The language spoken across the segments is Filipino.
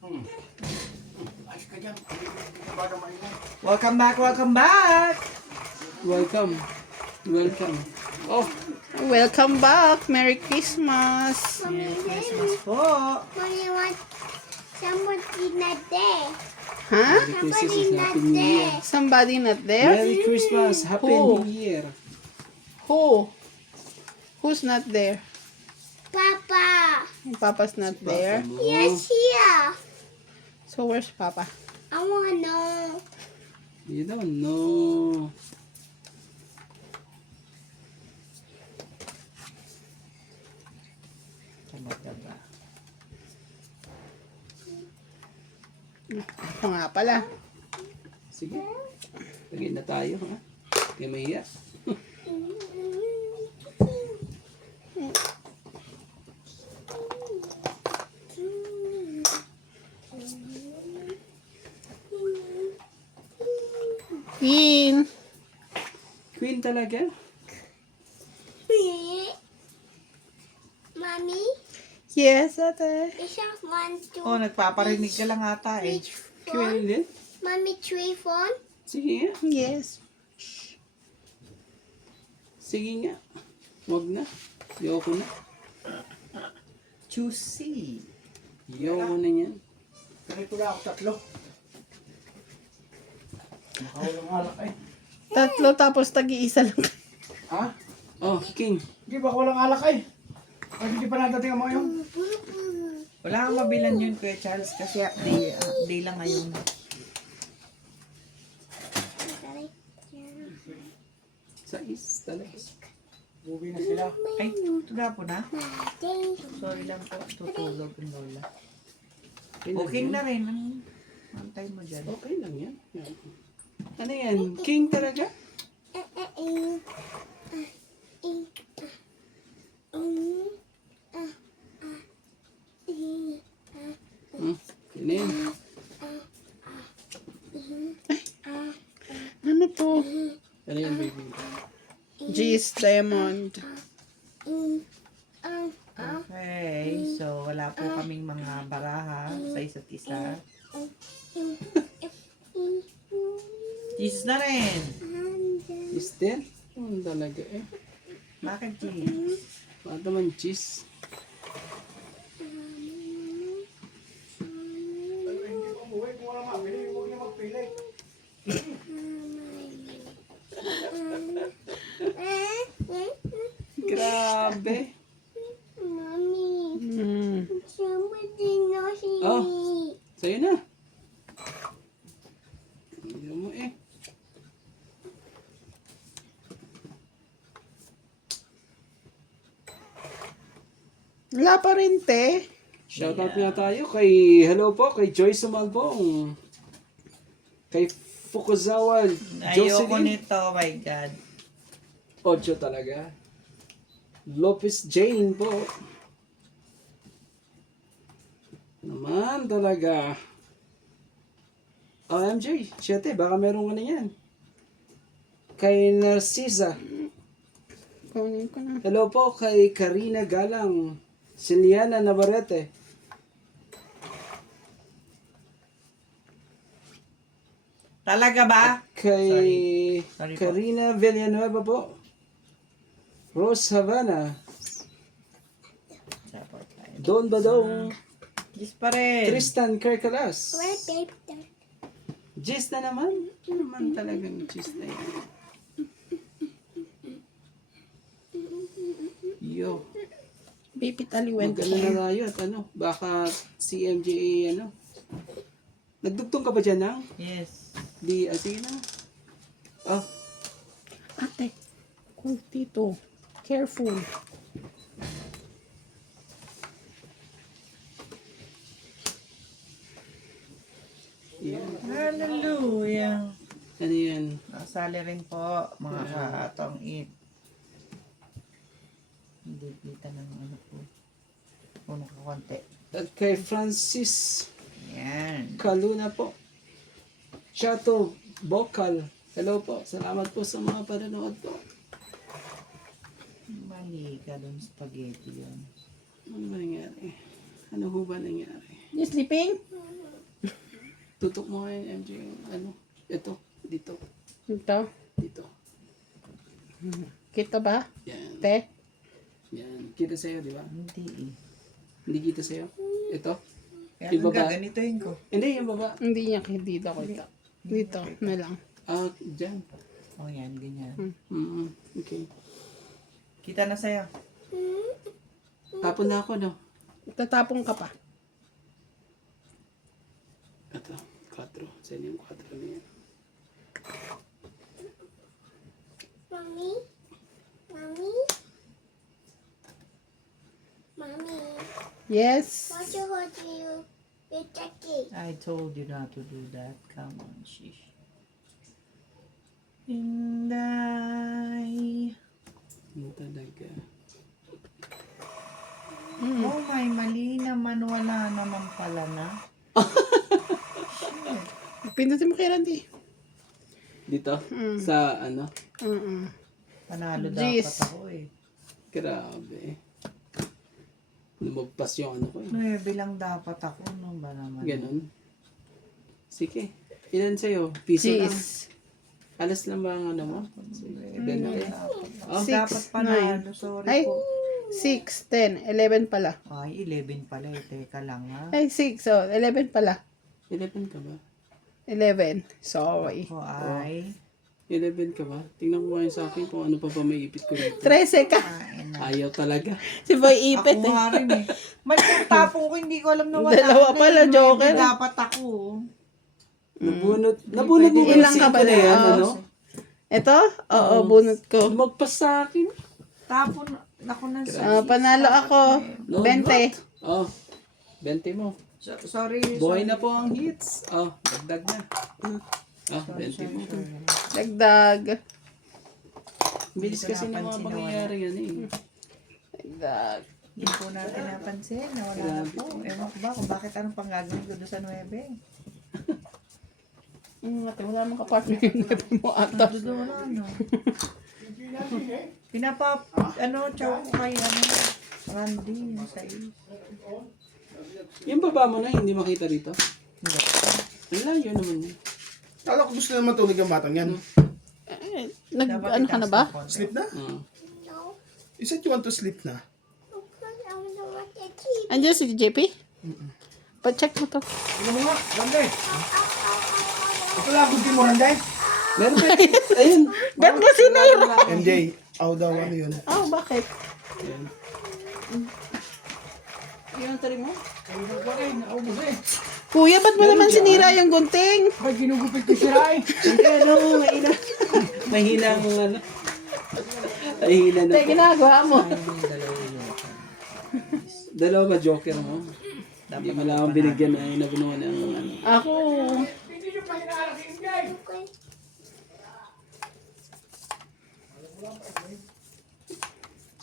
Ayos ka dyan. Baka maingat. Welcome back, welcome back! Welcome. Welcome. Oh, Welcome back. Merry Christmas. Merry Christmas po! Mommy want somebody not there. Huh? Merry Christmas Somebody and not Happy New Year. there. Somebody not there? Merry Christmas, Happy Who? New Year. Who? Who's not there? Papa. Papa's not there. Papa mo. Yes, here. So where's Papa? I wanna know. You don't know. Talaga ba? Ako nga pala. Sige. Lagyan na tayo, ha? Kaya mahiya. Queen. Queen talaga? Mommy, Yes, ate. is that one, two, Oh, nagpaparinig ka lang ata eh. three, Queen phone? din? Mommy, three phone? Sige nga. Yes. Sige nga. Huwag na. Ayoko na. Juicy. Ayoko na yan. Ganito na ako tatlo. Nakawalang alak eh. Tatlo tapos tagi-isa lang. Ha? Oh, King. Hindi ba walang alak eh? Bakit hindi pa nadating ang mga yun? Wala kang mabilan yun, Kuya Charles, kasi day lang ngayon. Sais talaga. Bubi na sila. Ay, tugapo na. Sorry lang po, tutulog ang lola. Okay na rin. Antay mo dyan. Okay lang yan. Yan. Ano yan? King talaga? Hmm. Yun na yan. Ano to? Ano yan, baby? G's Diamond. Okay, so wala po kaming mga baraha sa isa't isa. Jesus na rin. Is there? Talaga eh. Bakit Jesus? Bakit naman cheese? Hindi ko umuwi kung wala mabili. Huwag niya magpili. Grabe. Mommy, Hmm. somebody knows me. Oh. Sa'yo na. Hindi mo eh. Wala pa rin, te. Shoutout nga tayo kay, hello po, kay Joyce Sumalbong. Kay Fukuzawa Ayoko Jocelyn. nito, oh my God. Ocho talaga. Lopez Jane po. Naman talaga. OMG, 7, baka meron ka na yan. Kay Narcisa. Kunin ko na. Hello po kay Karina Galang. Siliana Navarrete. Talaga ba? Kay Sorry po. Karina Villanueva po. Rose Havana. Support tayo. Don Badong. Yes pa rin. Tristan Kerkalas. Where paper? Gis na naman. Ano naman talagang gis na yan. Yo. Baby Taliwen. Mag-ano na tayo at ano. Baka CMJA ano. Nagdugtong ka ba dyan nang? Yes. Di, sige na. Oh, Ate, kung tito. Careful. yeah. Hallelujah. Ano yan? Nasali rin po, mga katong eat. Hindi kita ng ano po. Puno ka konti. At kay Francis Yan. Kaluna po. Chato Bokal. Hello po. Salamat po sa mga panonood po. Mali ka dun spaghetti yun. Ano ba nangyari? Ano ho ba nangyari? You sleeping? Mommy, Tutok mo ngayon, MJ. Ano? Ito. Dito. Ito. Dito. Kita ba? Yan. Te? Yan. Kita sa'yo, di ba? Hindi eh. Hindi kita sa'yo. Ito. Kaya Yung baba. gaganituin ko. Hindi, yung baba. Hindi niya dito kita. Dito na lang. Ah, dyan. O yan, ganyan. Okay. Kita na sa'yo. Tapon na ako, no? Tatapong ka pa. Ito. 4. Saan yung 4 na yan? Mommy? Mommy? Mommy? Yes. What you hold you? You're checking. I told you not to do that. Come on, shish. Inday. Yung talaga. Oh my, mali naman. Wala naman pala na. Pindutin mo kay Randy. Dito? Sa ano? Panalo Jeez. dapat ako eh. Grabe. Lumagpas yung ano ko eh. 9 lang dapat ako. No ba naman? Ganon. Sige. Ilan sa'yo? Piso lang. Jeez. Alas lang ba ang ano mo? 20. Oh, Six, Dapat panalo. Sorry Ay, po. 6, 10, 11 pala. Ay, 11 pala eh. Teka lang ha. Ay, 6, so 11 pala. 11 ka ba? 11. Sorry. Ako ay 11 ka ba? Tingnan mo ngayon sa akin kung ano pa ba may ipit ko rito. 13 ka. kain na. Ayaw talaga. Si Boy ipit Ako eh. nga rin eh. Mali yung tapong ko, hindi ko alam na wala. Dalawa na pala, eh. Joker. Dapat ako. Nabunot mo ba Ilang yung ka ba na yan? na? Ano? Ito? Oo, bunot ko. Lumagpas sa akin. Tapon ako na sa... Panalo ako. No, 20. Oh, 20 mo. Sorry. Buhay na po ang hits. Oh, dagdag na. Oh, 20 mo. Dagdag. Bilis kasi ng mga pangyayari yan eh. Dagdag. Hindi po natin napansin na wala na po. Ewan ko ba kung bakit anong panggagawin ko doon sa 9. Ate, wala mong kapartner yung nepe mo ata. Doon na ano. Chow ko kay Randy, yung sa iyo. Yung baba mo na hindi makita rito. Wala, yun naman yun. Kala ko gusto na matulog ang batang yan. Ano ka na ba? Sleep na? Ah. No. You said you want to sleep na. Because I want to watch the TV. Andiyan si JP? Pa-check mo to. Tingnan mo nga, Randay. Ito lang, gunting mo, Randay. Meron pa. Ayun. Bet mo si Naira. MJ, aw daw, ano yun? Oh, bakit? Ayun, tari mo. Kuya, ba't mo naman sinira yung gunting? Ay, ginugupit ko siya eh. Hindi, ano, mahina. Mahina ang ano. Mahina na. Tay, ginagawa mo. Dalawa ba joker mo? Hindi mo lang binigyan na yung nabunuan ng ano. Ako. Hindi nyo pa hinaharap si MJ.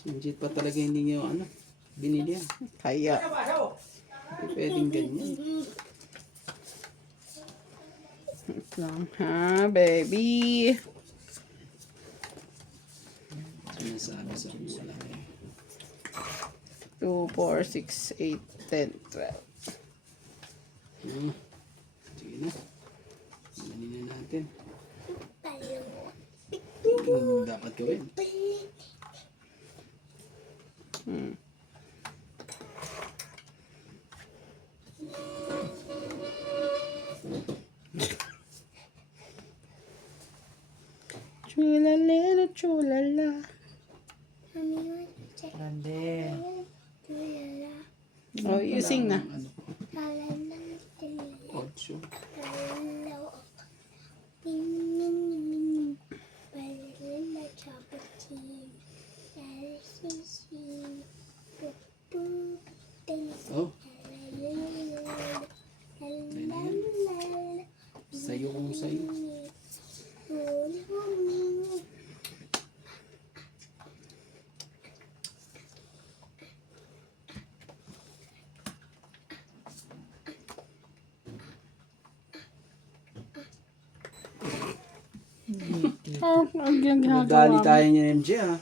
Legit pa talaga hindi nyo ano. Binili yan. Kaya. Hindi pwedeng ganyan. Wait lang ha, baby. Sinasabi sa mga lang. 2, 4, 6, 8, 10, 12. Sige na. Manin na natin. Dapat gawin. Chulalala, chulala. Mommy, want to check Randy. the Oh, you sing na. Ano po? Ocho. Oh, sayo kung sayo. Oh, ang ginagawa Nadali mo. tayo niya MJ ah.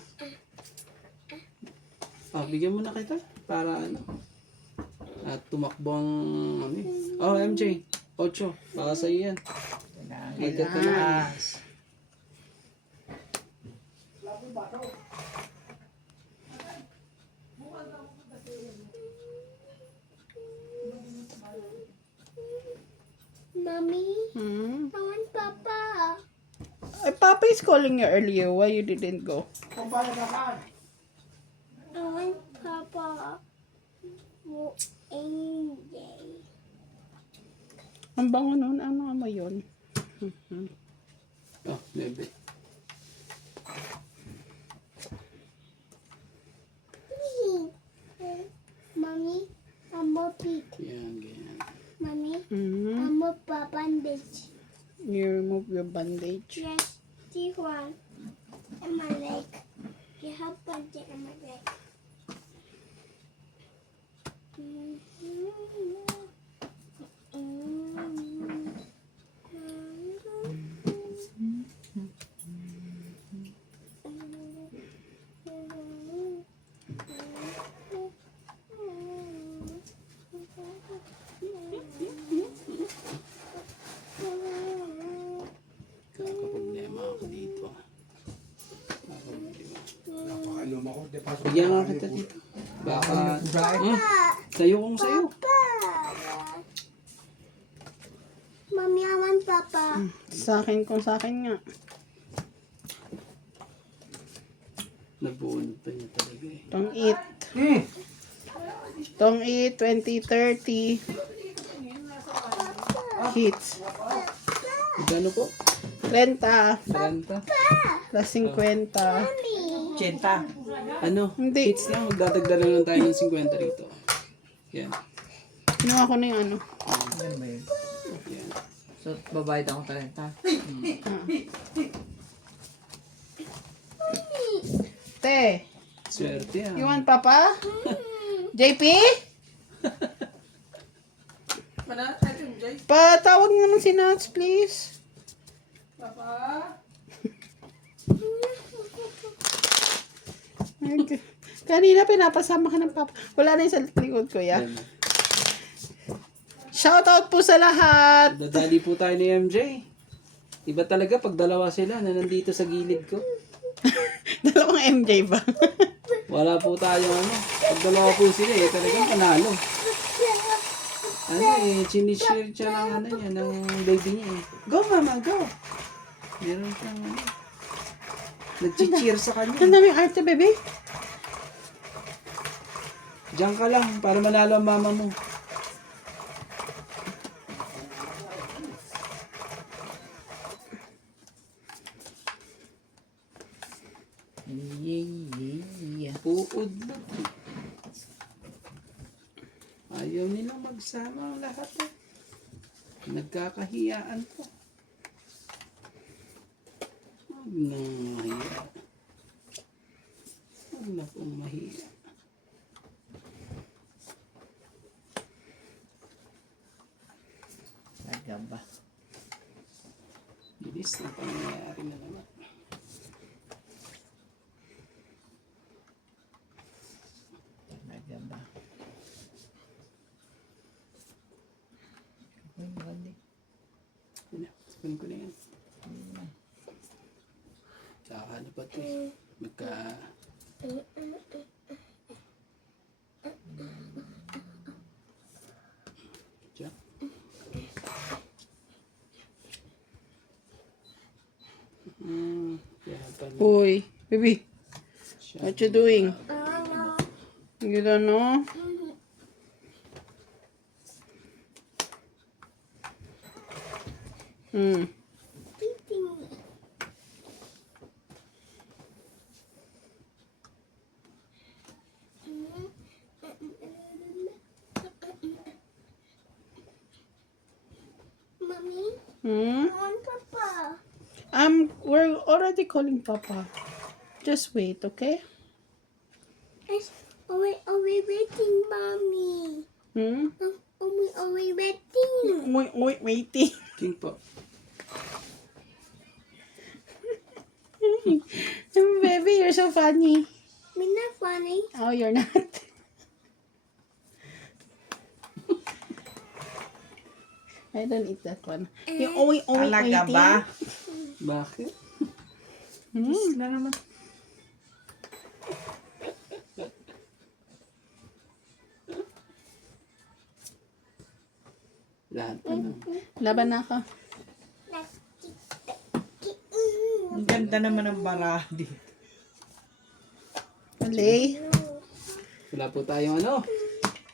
Ah, bigyan mo na kita para ano. At tumakbo ang ano eh. Oh, MJ. 8. Baka sa'yo yan. Agad ka na. Relax. Mommy, Hmm? I want Papa. Papa is calling you earlier. Why you didn't go? Kung paano kakaan. I want Papa. Angel. Ang bango nun. Ano mo yun? Oh, bebe. Mommy, I'm a pig. Yan, ganyan. Mommy, Hmm? I'm a bandage. You remove your bandage. Yes, this one. And my leg. You have bandage on my leg. Kakaproblema ako dito. Napakaluma ko. Di pa Bigyan nga kita dito. Baka... Sayo kung sayo. Mommy, I want Papa. Sa akin, kung sa akin nga. Nabuunod pa niya talaga eh. Tong eat. Tong eat 2030 hits. Magkano po? 30 30? plus 50. Chenta. Ano? Hindi. Hits niya, magdadagdagan lang tayo ng 50 rito. Yan. Kinuha ko na yung ano. Ano ba yun? Yan. So, babayad ako 30. Te, Swerte ah. you want papa? JP? Patawag naman si Nats, please. Papa? Kanina pinapasama ka ng papa. Wala na yung sa likod ko, ya. Yan. Shoutout po sa lahat. Dadali po tayo ni MJ. Iba talaga pag dalawa sila na nandito sa gilid ko. Dalawang MJ ba? Wala po tayo ano. Pag dalawa po sila eh, talagang panalo. Ano eh, chinicheer siya ng ano niya, ng baby niya eh. Go mama, go! Meron siyang ano. Nag-cheer sa kanya. Ang daming arte, baby. Diyan ka lang para manalo ang mama mo. Yeah. Uod na. Ayaw nilang magsama ang lahat eh. Nagkakahiyaan po. Huwag nang mahiya. Huwag na pong mahiya. Nagamba. Bilis na pangyayari na naman. Nagamba. Uy, maganda. Yun na, sabihin ko na yan. Tsaka ano ba ito eh. Magka... Diyan. Kaya pala Uy, baby, siya. what you doing? You don't know? Hmm. Mommy, Hmm? I want Papa. We're already calling Papa. Just wait, okay? Are we waiting, Mommy? Hmm? Are we waiting? Wait, waiting. King po. Baby, you're so funny. We're not funny. Oh, you're not. I don't eat that one. Yung oing Talaga ba? Bakit? Sila naman. Lahat na lang. Laban na ako. Ang ganda naman ng baraha dito. Mali. Wala po tayong ano.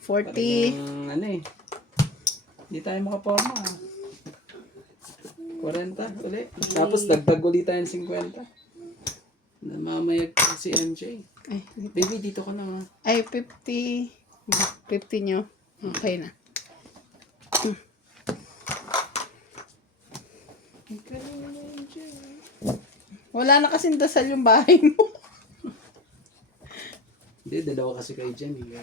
40. Talagang ano eh. Hindi tayo makaporma. 40 ulit. Tapos dagdag ulit tayo ng 50. Namamayag si MJ. Ay, Baby, dito ka na. ay 50. 50 nyo. Okay na. Wala na kasing dasal yung bahay mo. Hindi, dalawa kasi kayo dyan eh.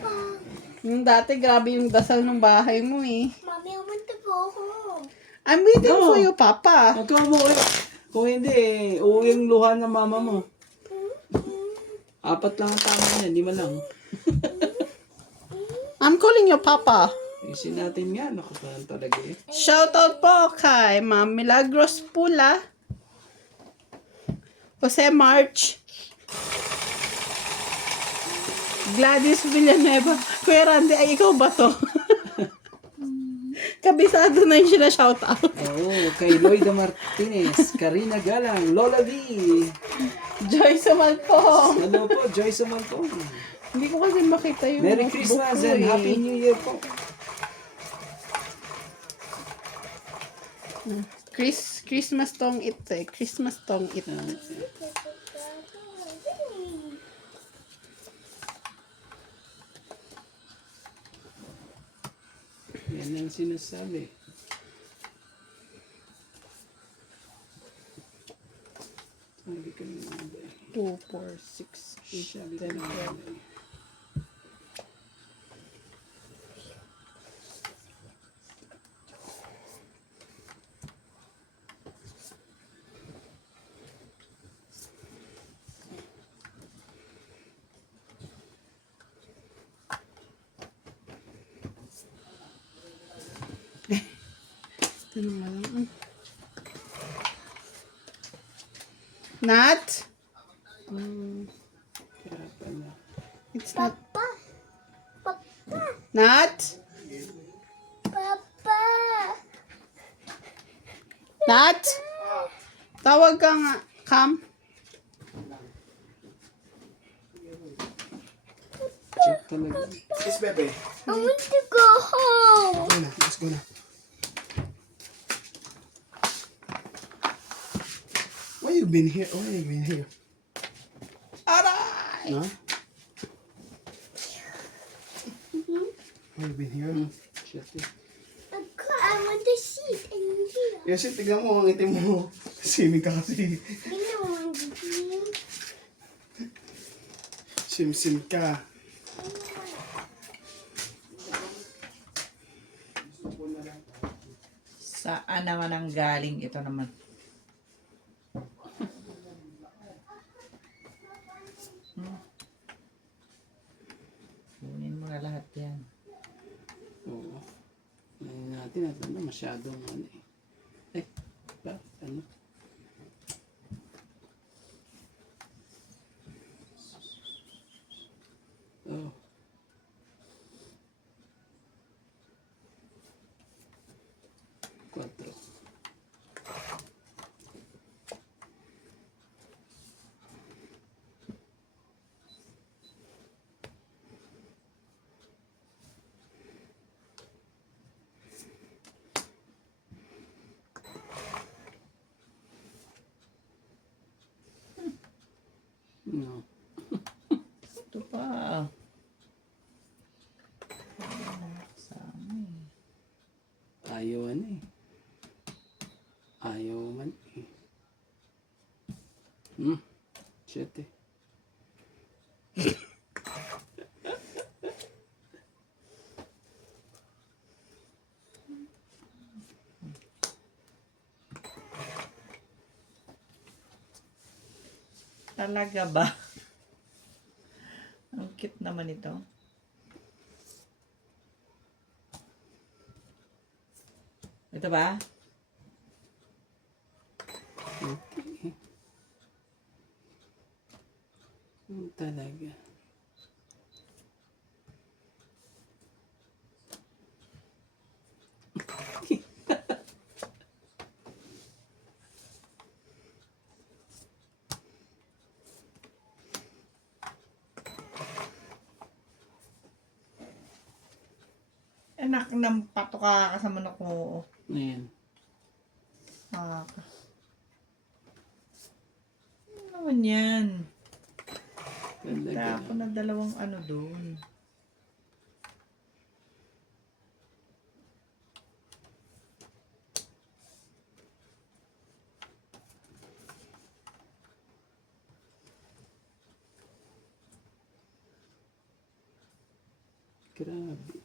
Yung dati, grabe yung dasal ng bahay mo eh. Mommy, I want to go home. I'm waiting No. for you, Papa. Magkano mo eh. Kung hindi eh, uwi yung luha ng mama mo. 4 lang ang tama niya, 5 lang. I'm calling you, Papa. Isin natin nga, nakakaroon talaga eh. Shoutout po kay Ma'am Milagros Pula, Jose March, Gladys Villanueva. Kuya Randy, ay ikaw ba to? Kabisado na yung sina-shoutout. Oo, kay Lloyda Martinez, Karina Galang, Lola V. Joyce Malpong. Hello po, Joyce Amalpong. Hindi ko kasi makita yung Merry notebook Christmas ko and eh. Happy New Year po. Christmas tong it eh. Christmas tong it. Yan ang sinasabi. Sabi ko na mga ba. 2, 4, 6, 8, 7, 12. Ito naman. Nat? Kaya pala. It's not. Papa. Papa. Nat? Papa. Nat? Tawag ka nga. Come. Check talaga. Yes, baby. I want to go home. Go na. Let's go na. Why you been here? Why you been here? Aray! No? Why you been here? Shit eh. I want to sit in here. Yes, tignan mo ang itim mo. Swimming ka kasi. You know what I'm doing? Sim ka. Saan naman ang galing ito naman? Kunin mo na lahat yan. Oo. Ngayon natin at ano, masyadong ano eh. Eh, bakit ano? Oh. Quatro. No. Ito pa. Sama eh. Ayaw ano eh. Ayaw man eh. Shit eh. Talaga ba? Ang cute naman ito. Ito ba? Okay. Talaga. Anak ng patoka ka sa manok mo. Ayan. Ah. Ano naman yan? Talaga. Tapos na dalawang ano doon. Grabe.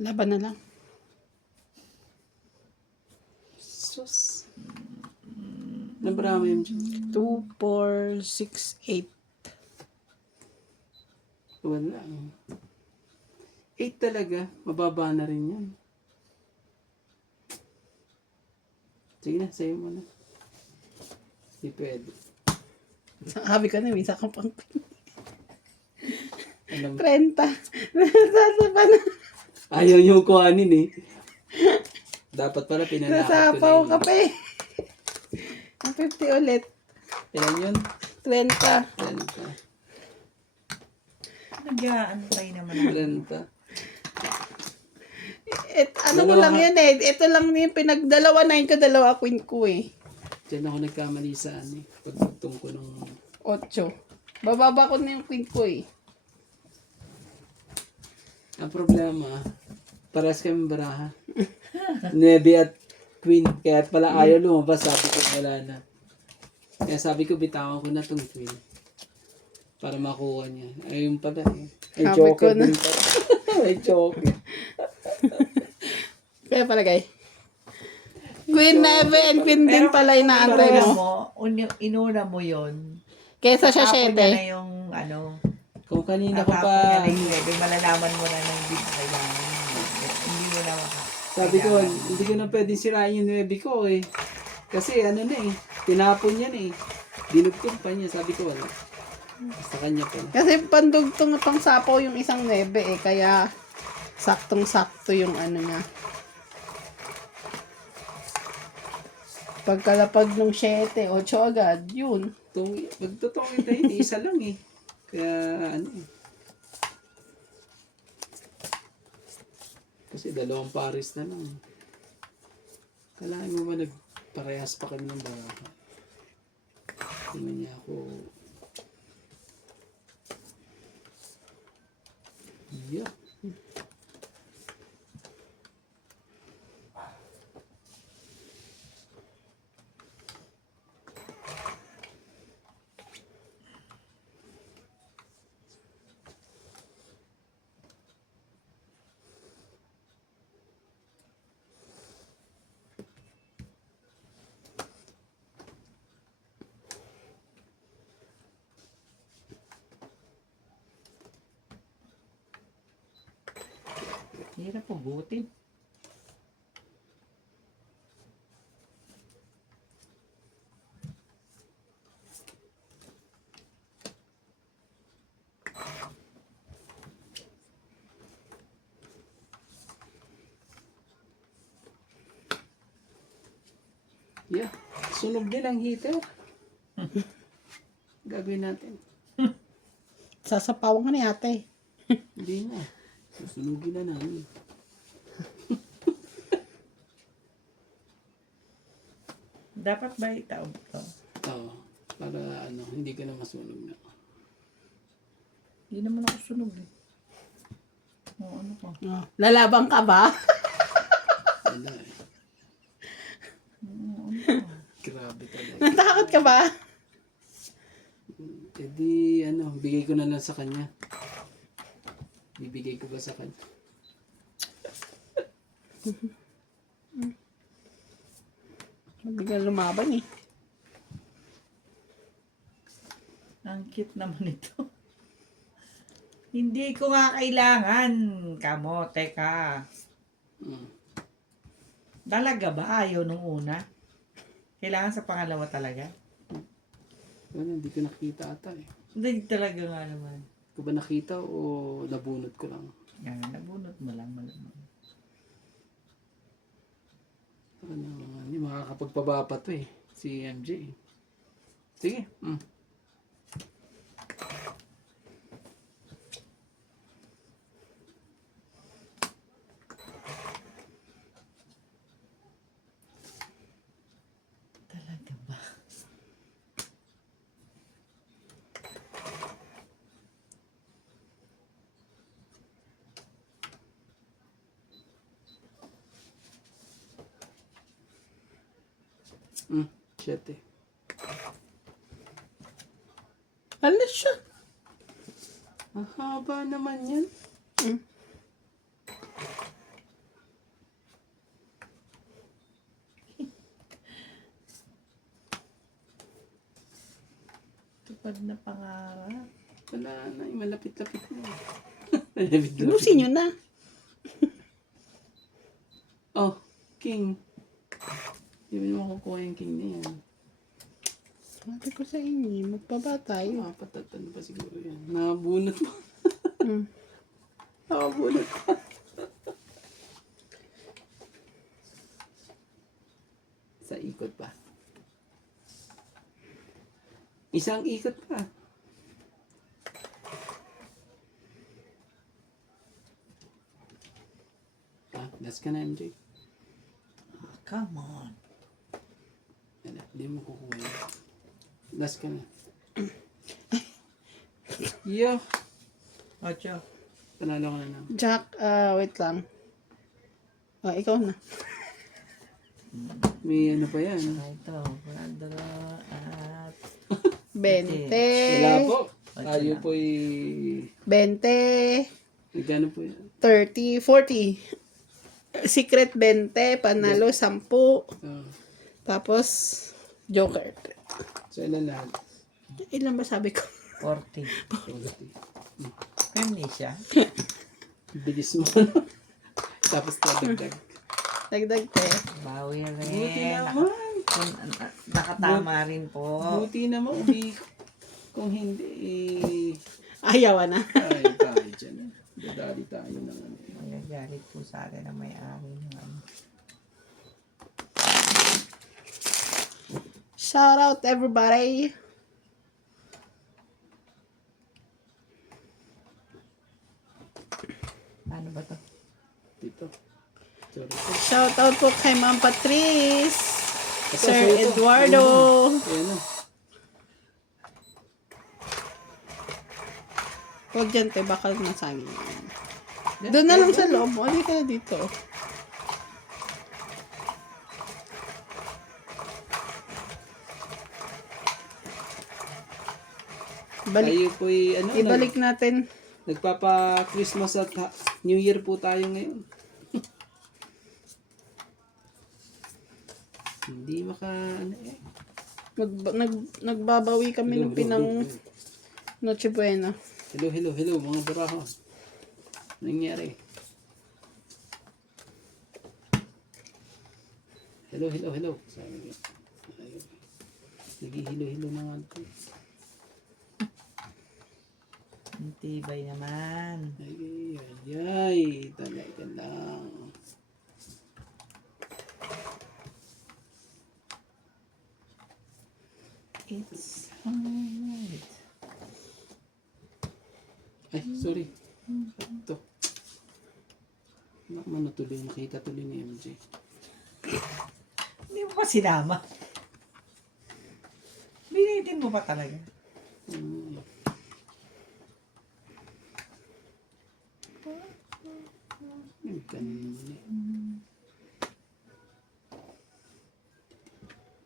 Laban na lang. Sus. Nabrama yung 2, 4, 6, 8. wala. 8 talaga. Mababa na rin yan. Sige na, sa'yo mo na. Hindi pwede. Sabi ko na, may isa ka pang Alam, 30. Nasasapan na. ayaw niyo kuhanin eh. Dapat pala pinalakad ko Nasapaw na ka pa eh. Ang 50 ulit. Ilan yun? 20. 30. Nag-aantay naman. 30. Ano ko lang yan eh. Ito lang yung pinagdalawa na ko, dalawa queen ko eh. Diyan ako nagkamali sa ano eh. Pagtugtong ko ng 8. Bababa ko na yung queen ko eh. ang problema, paras kami baraha. 9 at queen. Kaya pala ayaw lumabas. Sabi ko wala na. Kaya sabi ko bitawan ko na tong queen. Para makuha niya. Ayun pala eh. Ay, Sabi ko joker na. din pala. Ay, joker. Kaya pala guys. Queen 9 and queen din pala yung naantay mo. Inuna mo yun. Kesa siya Tapon niya na 7. yung ano. Kung kanina ko Tatapon niya pa, na yung level. Malalaman mo na hindi mo kailangan. Hindi mo na sabi ko, hindi ko na pwedeng sirain yung 9 ko eh. Kasi ano na eh, tinapon yan eh. Dinugtong pa niya, sabi ko wala. Sa kanya pa. Kasi pandugtong pang sapaw yung isang 9 eh. Kaya saktong-sakto yung ano niya. Pagkalapag nung 7, 8 agad, yun. Magtotong tayo, isa lang eh. Kaya ano eh. Kasi dalawang pares na lang. Kailangan mo ba nagparehas pa kami ng baka? Tingnan niya ako. Yeah. Hirap pugutin. Yeah. Sunog din ang heater. Gagawin natin. Sasapawan ka ni ate. Hindi na. Susunugin na namin. Dapat ba itaob to? Oo. Para ano, hindi ka na masunog na. Hindi naman ako sunog eh. O ano ko? Oh, lalabang ka ba? Wala eh. Grabe talaga. Natakot ka ba? E di, ano, bigay ko na lang sa kanya. Bibigay ko ba sa kanya? Hindi ka lumaban eh. Ang cute naman ito. Hindi ko nga kailangan. Kamote ka. Mm. Dalaga ba? Ayaw nung una? Kailangan sa pangalawa talaga? Ano, hindi ko nakita ata eh. Hindi talaga nga naman. Ko ba nakita o nabunot ko lang? Yan, nabunot mo lang malamang. Ano, hindi makakapagpababa to eh. Si MJ. Sige. Talaga ba? Shit eh. Alas siya. Ang haba naman yan. Tupad na pangarap. Wala na, malapit-lapit na. Malapit-lapit. Lusin nyo na. Oh, king. Hindi mo makukuha yung king na yan. Sabi ko sa inyo, magpaba tayo. Patatan pa siguro yan. Nakabunot mo. Mm. Nakabunot pa. Sa ikot pa. Isang ikot pa. Last ka na, MJ. Come on. Yan, hindi mo kukuha yun. Last ka na. Yo. Ocho. Panalo ka na na. Jack, wait lang. Ikaw na. May ano pa yan. Ito. Brandra at... 20. Wala po. Tayo po'y... 20. Magkano po yan? 30. 40. Secret 20. Panalo 10. Tapos, Joker. So, ilan lahat? Ilan ba sabi ko? 40. Friendly siya. Bilis mo. Tapos dagdag. Dagdag te. Bawi rin. Buti naman. Nakatama rin po. Buti naman. Kung hindi, Ayaw na. ay, tayo dyan. Dadali tayo ng ano. Magagalit po sa akin ang may-ari ng ano. Shout out everybody. Ano ba to? Dito. Sorry. Shout out po kay Ma'am Patrice. Ito, Sir so ito. Eduardo. Ayan na. Huwag dyan te, bakal masangin. Doon na lang sa loob. Hindi ka na dito. Tayo po'y ano, Ibalik natin. nagpapa-Christmas at New Year po tayo ngayon. Hindi ano eh. Nagbabawi kami ng pinang Noche Buena. Hello, mga baraho. Nangyari. Hello. Sabi ko. Ayun. Nagihilo-hilo na nga ito. Ang tibay naman. Ay, talaga lang. It's alright. Ay, sorry. Ito. Ano tuloy, nakita tuloy ni MJ. Hindi mo pa sinama. Binitin mo pa talaga.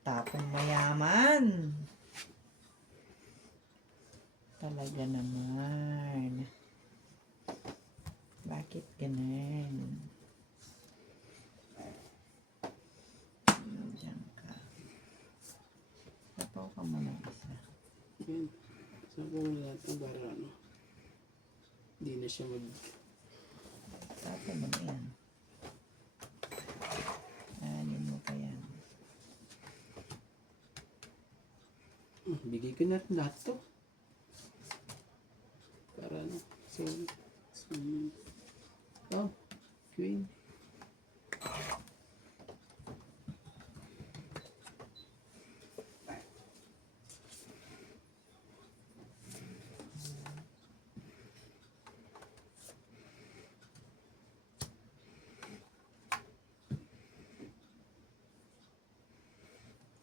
Tapong mayaman. Talaga naman. Bakit ganun? Diyan ka. Tapaw ka muna isa. Ayan. So, kung natin para ano, hindi na siya Tapos mo na yan. Bigay ko na rin lahat to. Para ano. So, oh, queen.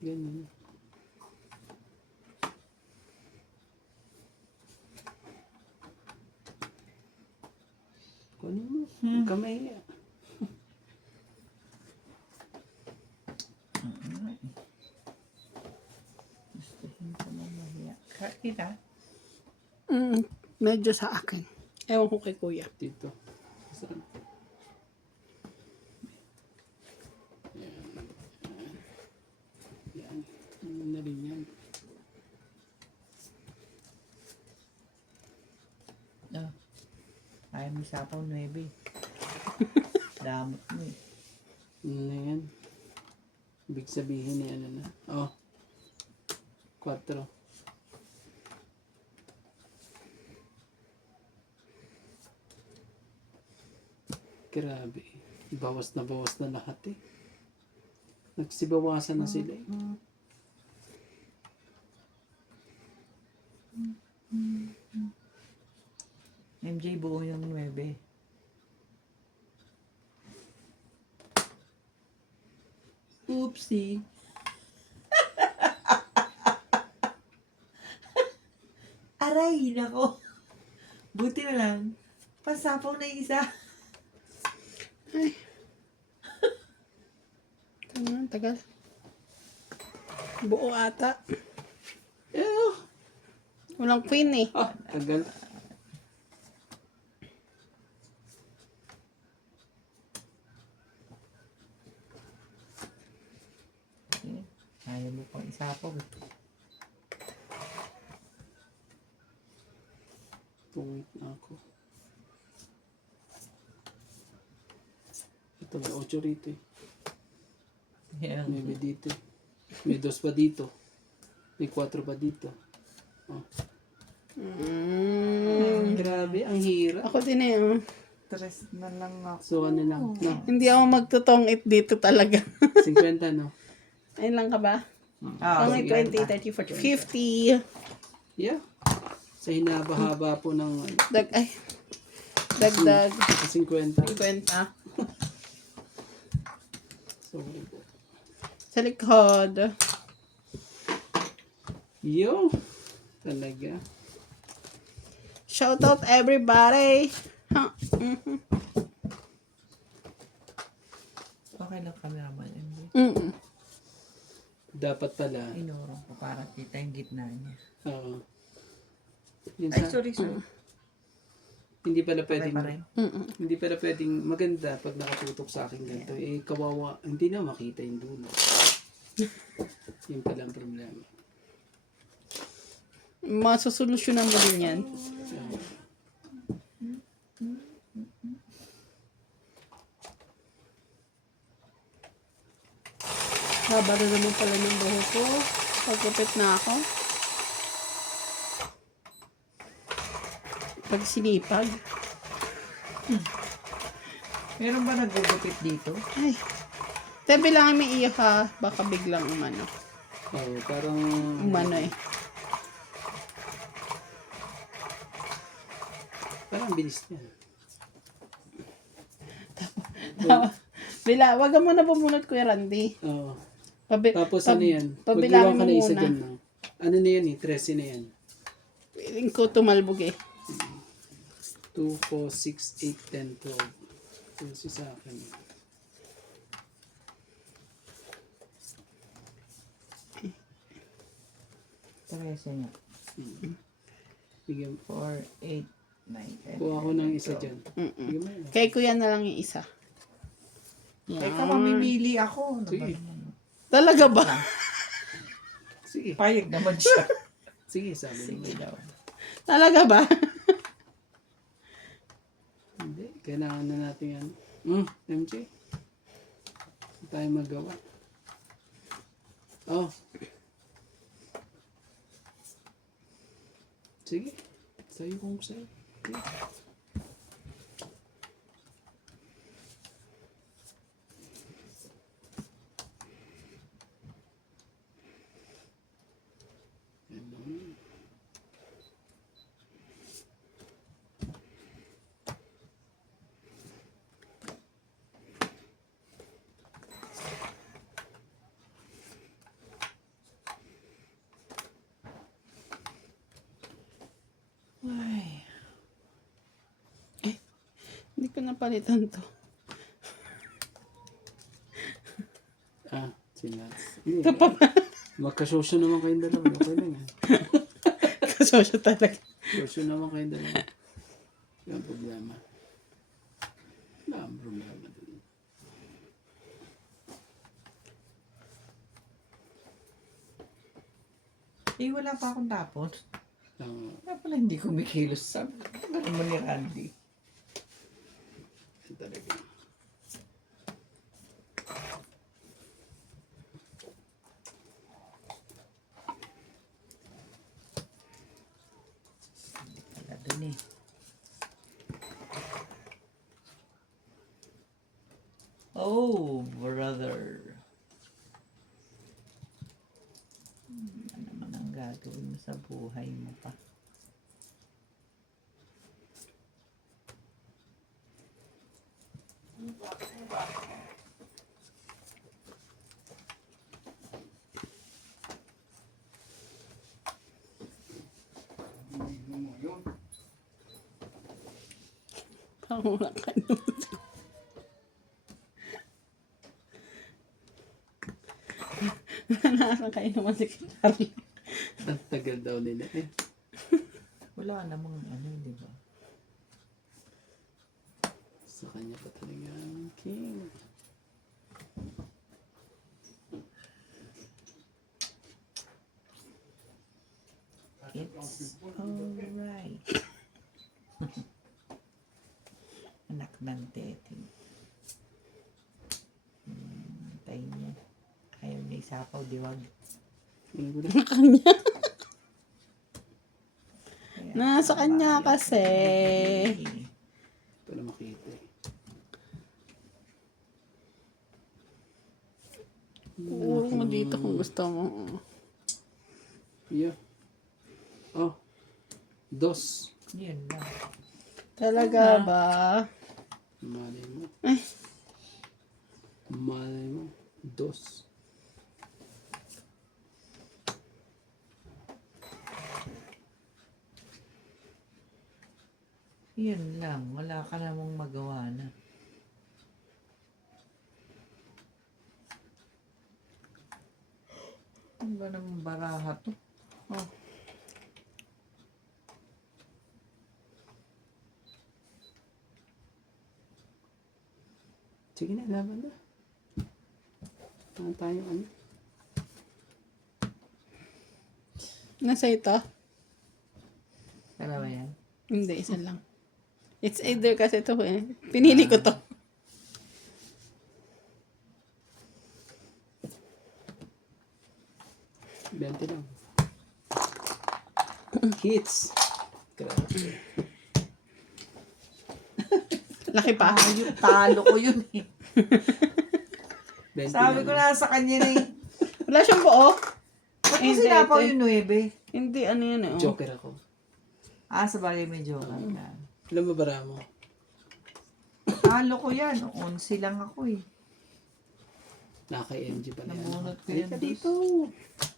Ganyan. Kunin mo. Kamay. Gustuhin ko na mahiya. Kita? Medyo sa akin. Ewan ko kay kuya. Dito. Saan? Yan. Ano na rin yan. Oh. Ayaw mo sapaw 9. Damot mo eh. Ano na yan? Ibig sabihin ni ano na. Oh. 4. Grabe. Bawas na lahat eh. Nagsibawasan na sila eh. MJ buo yung 9. Oopsie. Aray, nako. Buti na lang. Pasapaw na yung isa. Tagal. Buo ata. Ew. Walang queen eh. Ah, tagal. Ayaw mo pang isapaw eh. Tungit na ako. Ito, may 8 rito eh. Yeah. May dito eh. May 2 pa dito. May 4 pa dito. Oh. Grabe, ang hirap. Ako din eh. Oh. Tres na lang ako. So, ano lang. No, Hindi ako magtutongit dito talaga. 50, no? Ayun lang ka ba? Ah, Only sige. 20, 30, 40, 50. Yeah. Sa hinaba-haba po ng Dagdag 50. 50. Sorry po. Sa likod. Yo! Talaga. Shout out everybody. Huh. Mhm. Okay lang cameraman. MJ. Mm-mm. Dapat pala. Inurong ko para kita yung gitna niya. Yun Ay, sa- sorry. Hindi pala Okay pwedeng, pa rin. hindi pala pwedeng maganda pag nakatutok sa akin ganito. Eh, kawawa. Hindi na makita yung dulo. Yun pala ang problema. Masusolusyonan mo din yan. Haba na naman pala ng buho ko. Pagkupit na ako. Pag sinipag. Meron ba nagugupit dito? Ay. Tabi lang may iyo ha. Baka biglang umano. Parang... Umano eh. Parang bilis niya. Bila, wag mo na bumunot Kuya Randy. Oo. Tapos Tapos ano yan? pabilangin Mag-iwan mo ka na isa muna. dyan na. Ano na yan eh? 13 na yan. Piling ko tumalbog eh. 2, 4, 6, 8, 10, 12. 12 sa akin. Teresa niya. Bigyan 4, 8, 9, 10. Kuha ko ng isa dyan. Bigyan mo yan. Kay Kuya na lang yung isa. Teka, mamimili ako. Ano ba Sige. naman? Talaga ba? Sige. Payag naman siya. Sige, sabi Sige mo. daw. Talaga ba? Hindi. Kailangan na natin yan. MJ. Hindi tayo magawa. Oh. Sige. Sa'yo kung sa'yo. Sige. Ay. Hindi ko napalitan to. Sinats. Magkasosyo naman kayong dalawa. Okay lang eh. Kasosyo talaga. Sosyo naman kayong dalawa. Yung problema. Wala ang problema dun. Wala pa akong tapon. Ang Kaya pala hindi kumikilos. Sabi ko, gano'n mo ni Randy. yan talaga. Wala dun eh. Oh, brother. Ano naman ang gagawin mo sa buhay mo pa? Pangulang ka naman. Nasa kayo naman si Charlie. Ang tagal daw nila eh. Wala namang ano, di ba? Sa kanya pa talaga ang king. It's alright. Anak ng tete. Tayo niya. Ayaw niya isapaw, diwag. Ano ko na? Kanya. Kaya, Nasa kanya kasi. Ito na makita eh. Puro mo dito kung gusto mo. Yeah. Oh. Dos. Yun lang. Talaga ba? Malay mo. Malay mo. Dos. Yun lang. Wala ka namang magawa na. Ano ba namang baraha to? Oh. Sige na, laban na. Ano tayo ano? Nasa ito? Dalawa yan. Hindi, isa lang. It's either kasi ito eh. Pinili ko to. Bente lang. Hits. Grabe. Laki pa. Ayun, talo ko yun eh. Bente Sabi lang. ko nasa kanya na eh. Wala siyang buo. Ba't mo Hindi, sinapaw ito. yung 9? Hindi, ano yun eh. Oh. Joker ako. Sa bagay may joke na. Alam mo bara mo? Talo ko yan. 11 lang ako eh. Naka-MG pala yan. Nabunot ko Halika yan, dito.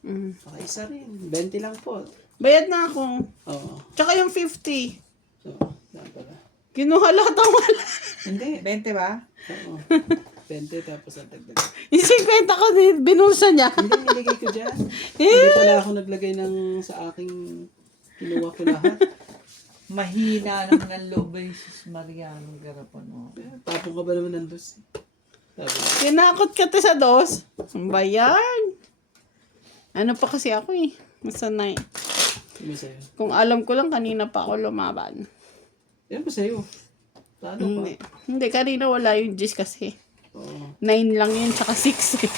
Mm. Naka-isa rin. 20 lang po. Bayad na ako. Oo. Tsaka yung 50. Oo. Saan pala? Kinuha lahat ang wala. Hindi. 20 ba? Oo. 20 tapos ang tagdag. Yung 50 ko, binulsa niya. Hindi, nilagay ko dyan. Hindi pala ako naglagay ng sa aking kinuha ko lahat. Mahina naman ang loob ay Sus Mariano Garapon. Oh. Tapong ka ba naman ng dos? Sabi ko. Kinakot ka to sa dos. Ang bayan. Ano pa kasi ako eh. Masanay. Ano sa'yo? Kung alam ko lang, kanina pa ako lumaban. Yan ba sa'yo? Talo pa. Hindi, kanina wala yung G's kasi. Oo. 9 lang yun, tsaka 6 eh.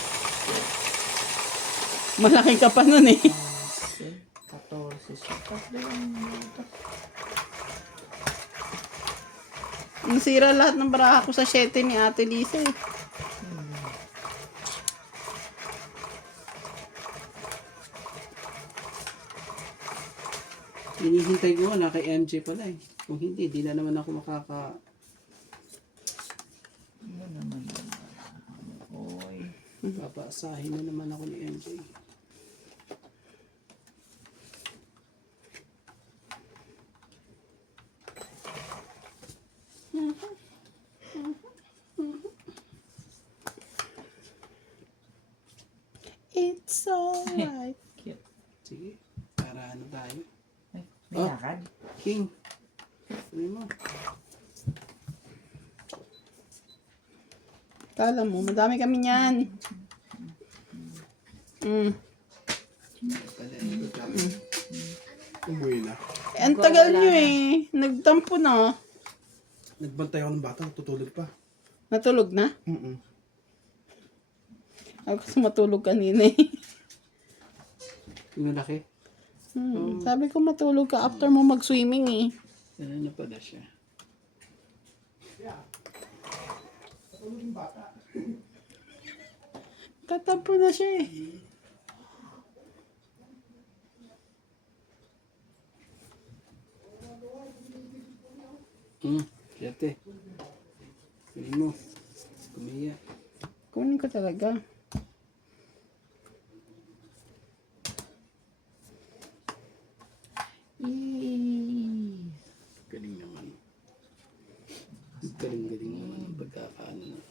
Malaki ka pa nun eh. 14, 16. Nasira lahat ng baraha ko sa 7 ni Ate Lisa eh. Hinihintay ko na kay MJ pala eh. Kung hindi, di na naman ako makaka... Ano naman. Oy. Papaasahin na naman ako ni MJ. It's alright. Cute. Sige, para ano tayo. Ay, may lakad. King. Ano mo? Kala mo, madami kami niyan. Pala, Umuwi na. Eh, ang tagal nyo eh. Nagtampo na. Nagbantay ako ng bata, tutulog pa. Natulog na? Ako kasi matulog kanina eh. yung malaki. Sabi ko matulog ka after mo mag-swimming eh. Ano na pala siya? Tatampo na siya eh. Siyete. Pili mo. Kumiya. Kunin ko talaga. Galing naman. Galing naman ang pagkakaano na.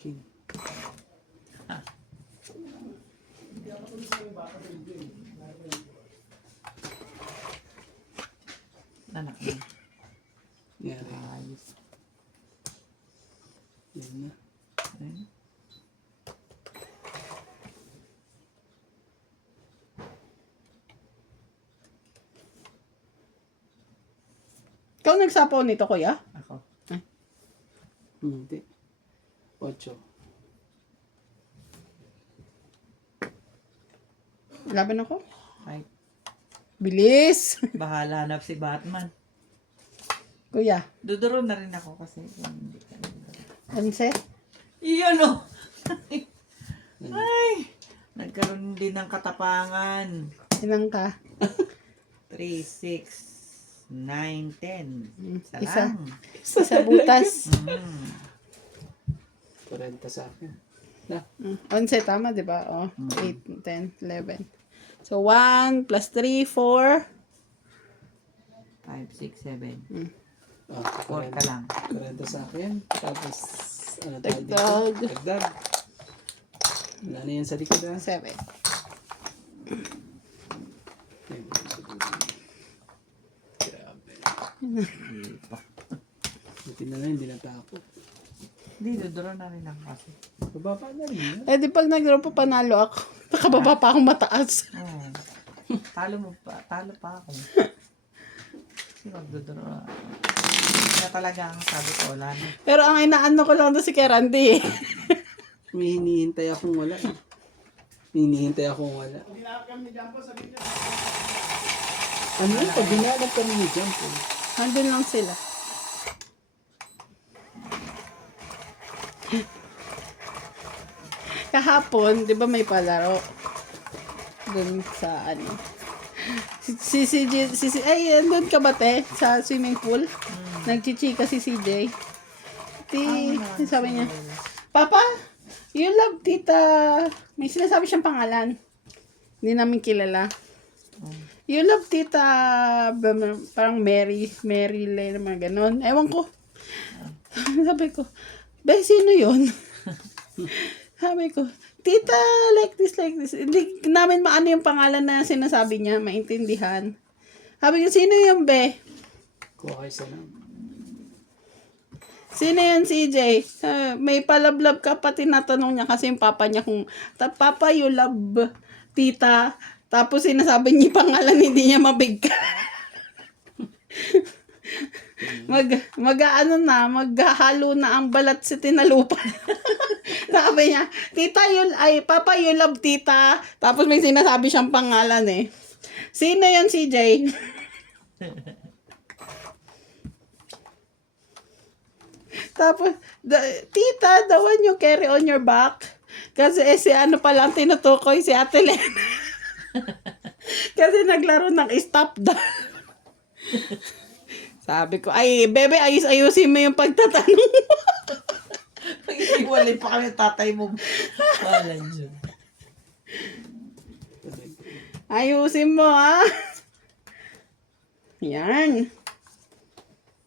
King. Anak na. Yari. Ayos. Yan na. Ayun. Ikaw nagsapaw nito, kuya? Ako. Hindi. 8. 11 ako? Ay, Bilis! bahala na si Batman. Kuya, Duduro na rin ako kasi hindi ka rin. 11? Iyon o! Ay! Nagkaroon din ng katapangan. Ilang ka? 3, 6, 9, 10. Isa Isa. lang. Sa butas. 40 sa akin. 11, tama, di ba? Oh, 8, 10, 11. So, 1 plus 3, 4. 5, 6, 7. 4 ka 40 lang. sa akin. Tapos, ano tayo dito? Dagdag. Dagdag. Wala na yan sa likod ha. 7. Grabe. Buti na lang, hindi natakot. Hindi, duduro na rin ako kasi. Bababa na rin yan. Eh, di pag nag-draw pa panalo ako. Nakababa pa akong mataas. Oo. Talo mo pa. Talo pa ako. Kasi magduduro. Kaya talaga ang sabi ko, wala na. Pero ang inaano ko lang doon si Kerandi eh. May hinihintay akong wala. Hinihintay akong wala. Ano yun? Pag binalap kami ni Jump eh. Nandun lang sila. Kahapon, di ba may palaro? Doon sa ano. Ay, doon ka ba te? Sa swimming pool? Nagchichika si CJ. Sabi niya, Papa, you love Tita. May sinasabi siyang pangalan. Hindi namin kilala. You love Tita, parang Mary Lane, mga ganon. Ewan ko. Sabi ko, Be, sino yun? Sabi ko, Tita, like this. Hindi namin maano yung pangalan na sinasabi niya, maintindihan. Sabi ko, sino yun, Be? Kuha kayo sa lang. Sino yan, CJ? May palablab ka pa, tinatanong niya kasi yung papa niya kung, Papa, you love Tita. Tapos sinasabi niya yung pangalan, hindi niya mabigka. Mag-ano na, maghahalo na ang balat sa tinalupa. Sabi niya, tita, papa, you love tita. Tapos may sinasabi siyang pangalan eh. Sino yan, CJ? Tapos, tita, the one you carry on your back. Kasi si ano pa lang tinutukoy, si Ate Lena. Kasi naglaro ng stop down. Sabi ko, ay, bebe, ayusin mo yung pagtatanong mo. Pag-iwalay pa kami tatay mo. Wala dyan. Ayusin mo, ha? Yan.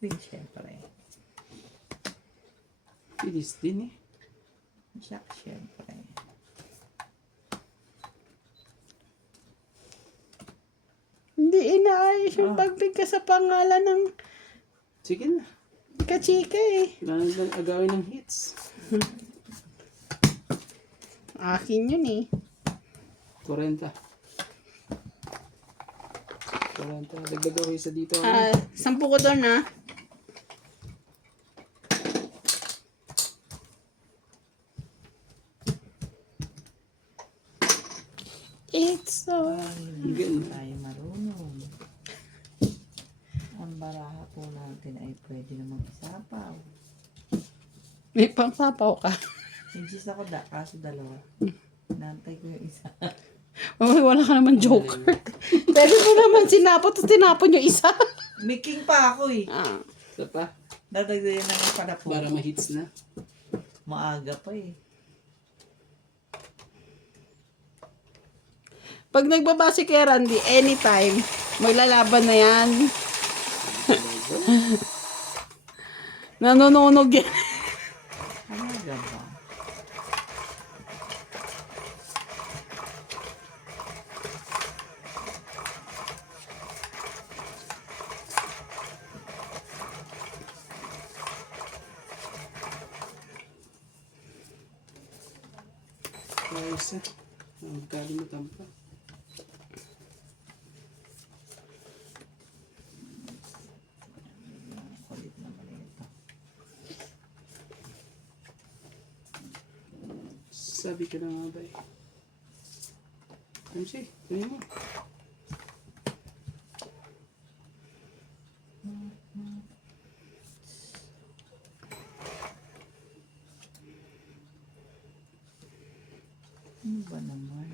Din syempre. Pilis din eh. Siya, syempre. Hindi inaayos yung pagbigkas sa pangalan ng Sige na. kachika eh. Kailangan lang agawin ng hits. Akin yun eh. 40. 40. Dagdag ako isa dito. 10 ko doon na. It's so... Ganun. Tayo marunong. Ang baraha po natin ay pwede namang isapaw. May pangsapaw ka. Insist ako kaso dalawa. Nantay ko yung isa. Oh, wala ka naman joker. Pero mo naman sinapot, tapos tinapon yung isa. May king pa ako eh. Isa pa. Dadagdagan na nga pala po. Para ma-hits na. Maaga pa eh. Pag nagbabase kay Randy, anytime, maglalaban na yan. Nanononog yan. Talaga ba? Ayos na. Magkalimutan pa. Kulit naman ito. Sabi ko na nga ba eh. MC, kunin mo. Ano ba naman?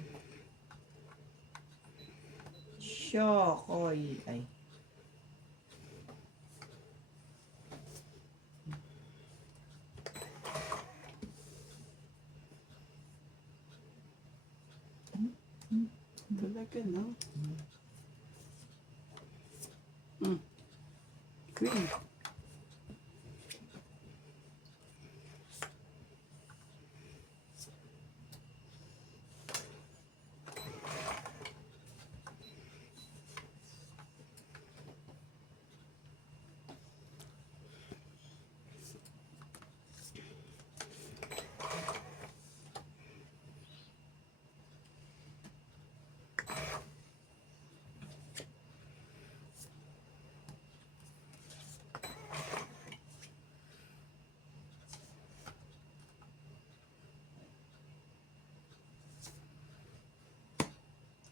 Shokoy. Ay. Talaga no? Queen.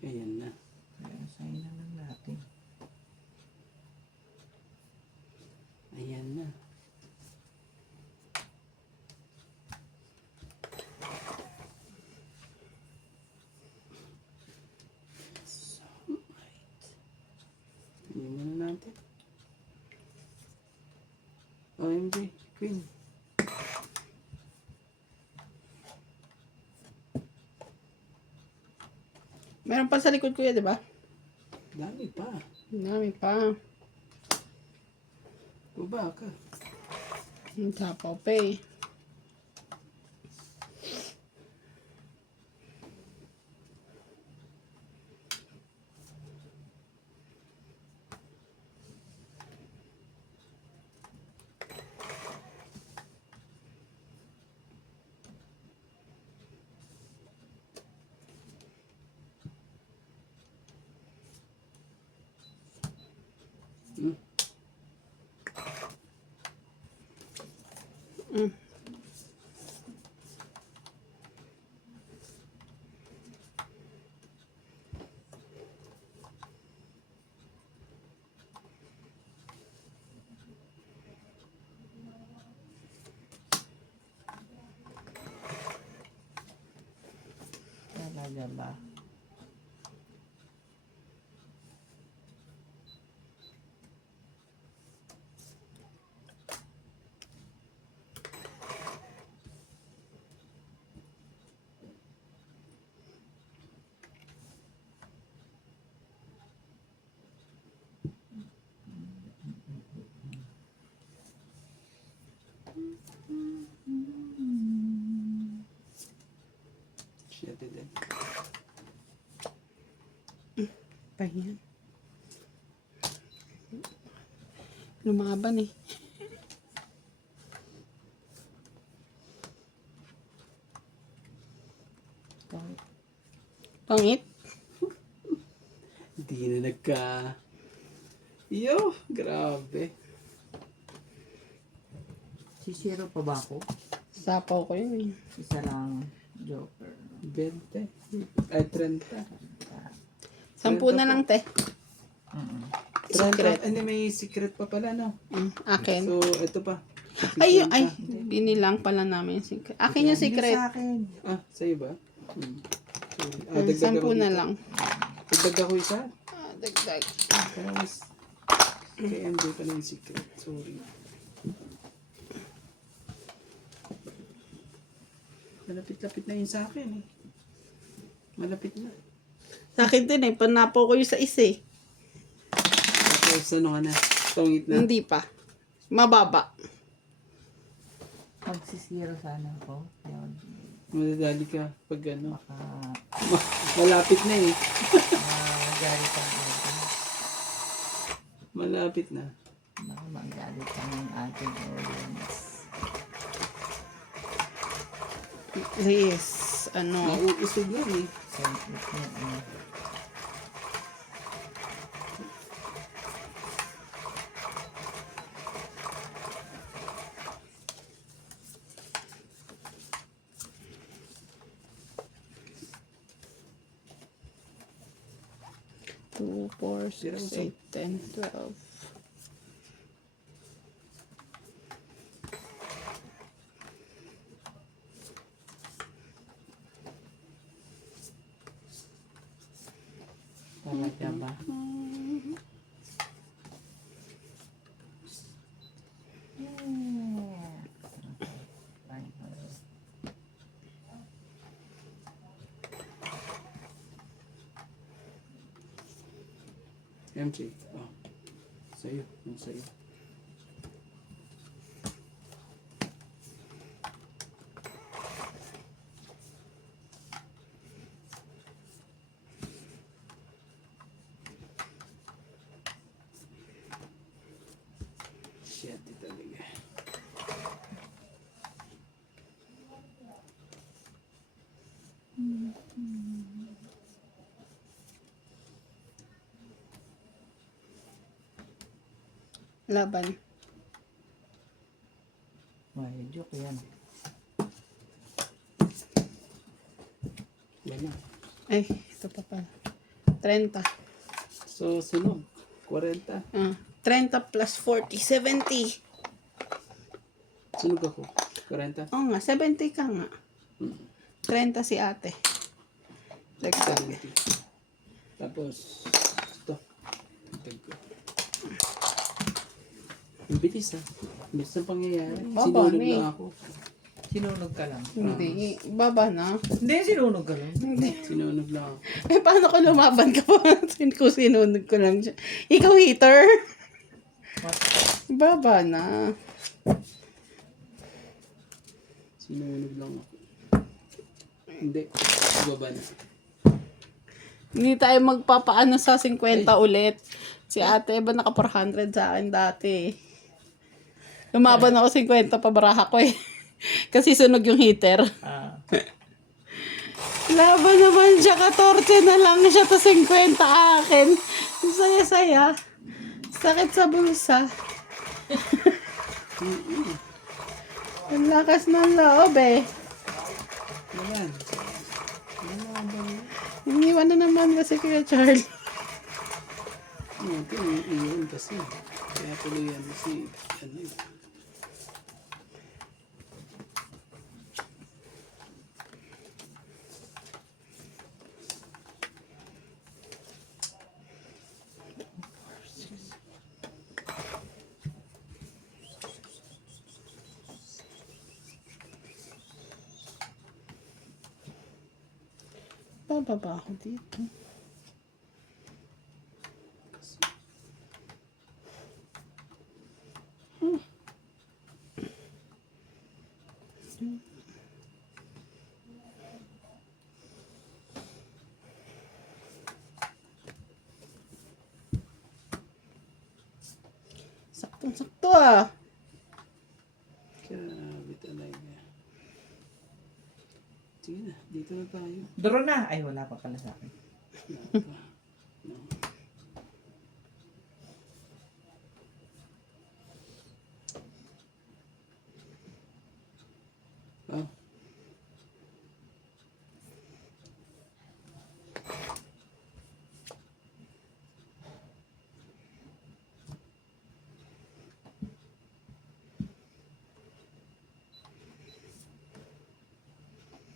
Ayan na. Kaya sign na lang natin. Ayan na. So, right. Tingnan muna natin. OMG, Queen. Meron pa sa likod ko yan, di ba? Dami pa. Dami pa. Baba ka. Ang tapaw pa eh. Talaga ba? Shit, din. Pahinga. Lumaban eh. Pangit? Hindi na nagka... Yo, grabe. Si Zero pa ba ako? Sapaw ko yun eh. Isa lang joker. 20. Ay, 30. 10 na lang, te. Secret. 30. Hindi, may secret pa pala, no? Akin. So, ito pa. Ay, 50. ay, binilang pala namin yung secret. Akin yung Hindi secret. sa akin. Ah, sa'yo ba? Sorry. Ah, dagdag 10 ako na dito. lang. Dagdag ako isa. Dagdag. Pero mas... Kay MJ pa na yung secret. Sorry. Malapit-lapit na yun sa akin eh. Malapit na. Sa akin din eh, panapo ko yung sa isa eh. Tapos ano ka na? Tungit na. Hindi pa. Mababa. Pag si Zero sana ako. Yun. Madadali ka pag ano. Baka Malapit na eh. magalit ang ating. Malapit na. Baka magalit ang ating audience. Please, ano. Mauusog lang eh. Two, 4, 6, 8, 10, 12. Talaga ba? MJ. Oh. Sa'yo. Yung sa'yo. Shit, talaga. Laban. May joke yan. Wala. Ay, ito pa pala. 30. So, sunod. 40. 30 plus 40, 70. Sunog ako. 40. Oo nga, 70 ka nga. 30 si ate. Dagdag. 70. Tapos, ito. Tag ko. Ang bilis ha. Bilis ang pangyayari. Baba, Sinulog ni. lang ako. Sinunog ka lang. Hindi. Baba na. Hindi, sinunog ka lang. Sinunog lang ako. Eh, paano ko lumaban ka pa? Kung sinunog ko lang siya. Ikaw, hater? Baba na. Sinunog lang ako. Hindi. Baba na. Hindi tayo magpapaano sa 50 ulit. Si ate, ba naka 400 sa akin dati. Lumaban ako 50, pabaraha ko eh. Kasi sunog yung heater. Laban naman siya, 14 na lang siya, to 50 akin. Ang saya-saya. Sakit sa bulsa. Ang lakas ng loob eh. Yan. Iniwan na naman kasi Kuya Charlie. Ito yung iyon kasi. Kaya tuloy yan si ano eh. Bababa ako dito. Saktong-sakto ah. Grabe talaga. Sige na, dito na tayo. Draw na. Ay, wala pa pala sa akin. Wala pa. No. Oh.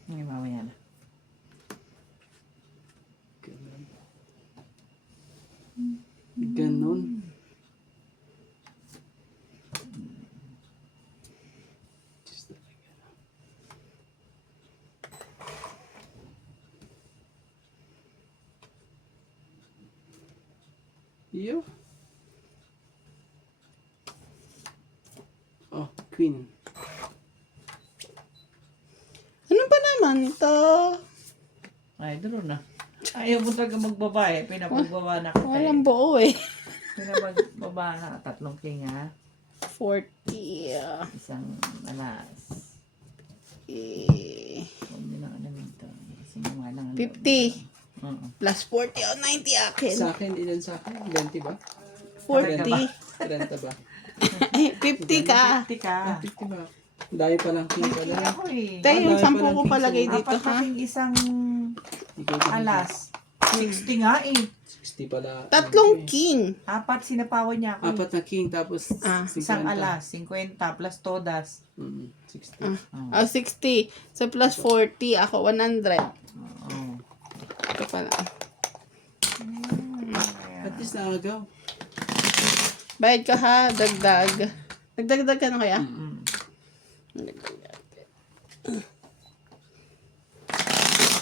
Ngayon, mamaya na. Ganun. Ganon. Diyos talaga. Yo. Oh, queen. Ano ba naman to? Ay, draw na. Ayaw mo talaga magbabae. Pinapagbaba na ka. Walang buo eh. Pinapagbaba na ka. 3 king ha. 40. Isang alas. Eh, Huwag nyo lang alam ito. Kasi nga lang. 50. Oo. Plus 40 o 90 akin. Sa akin, ilan sa akin? 20 ba? 40. 30 ba? 50 ka. 50 ka. 50 ba? Dahil pa lang king pala. Ako eh. Tayo yung dami 10 palang ko palagay king dito Apat ha. kasing isang Ikaw pa rin. alas. 60 nga eh. 60 pala. Tatlong king. 4 sinapawan niya ako. Apat na king tapos Isang 50. alas. 50 plus todas. 60. Ah, 60. So plus 40. Ako 100. Oo. Ito pala. At least nakagaw. Bayad ka ha. Dagdag. Nagdagdag ka na kaya?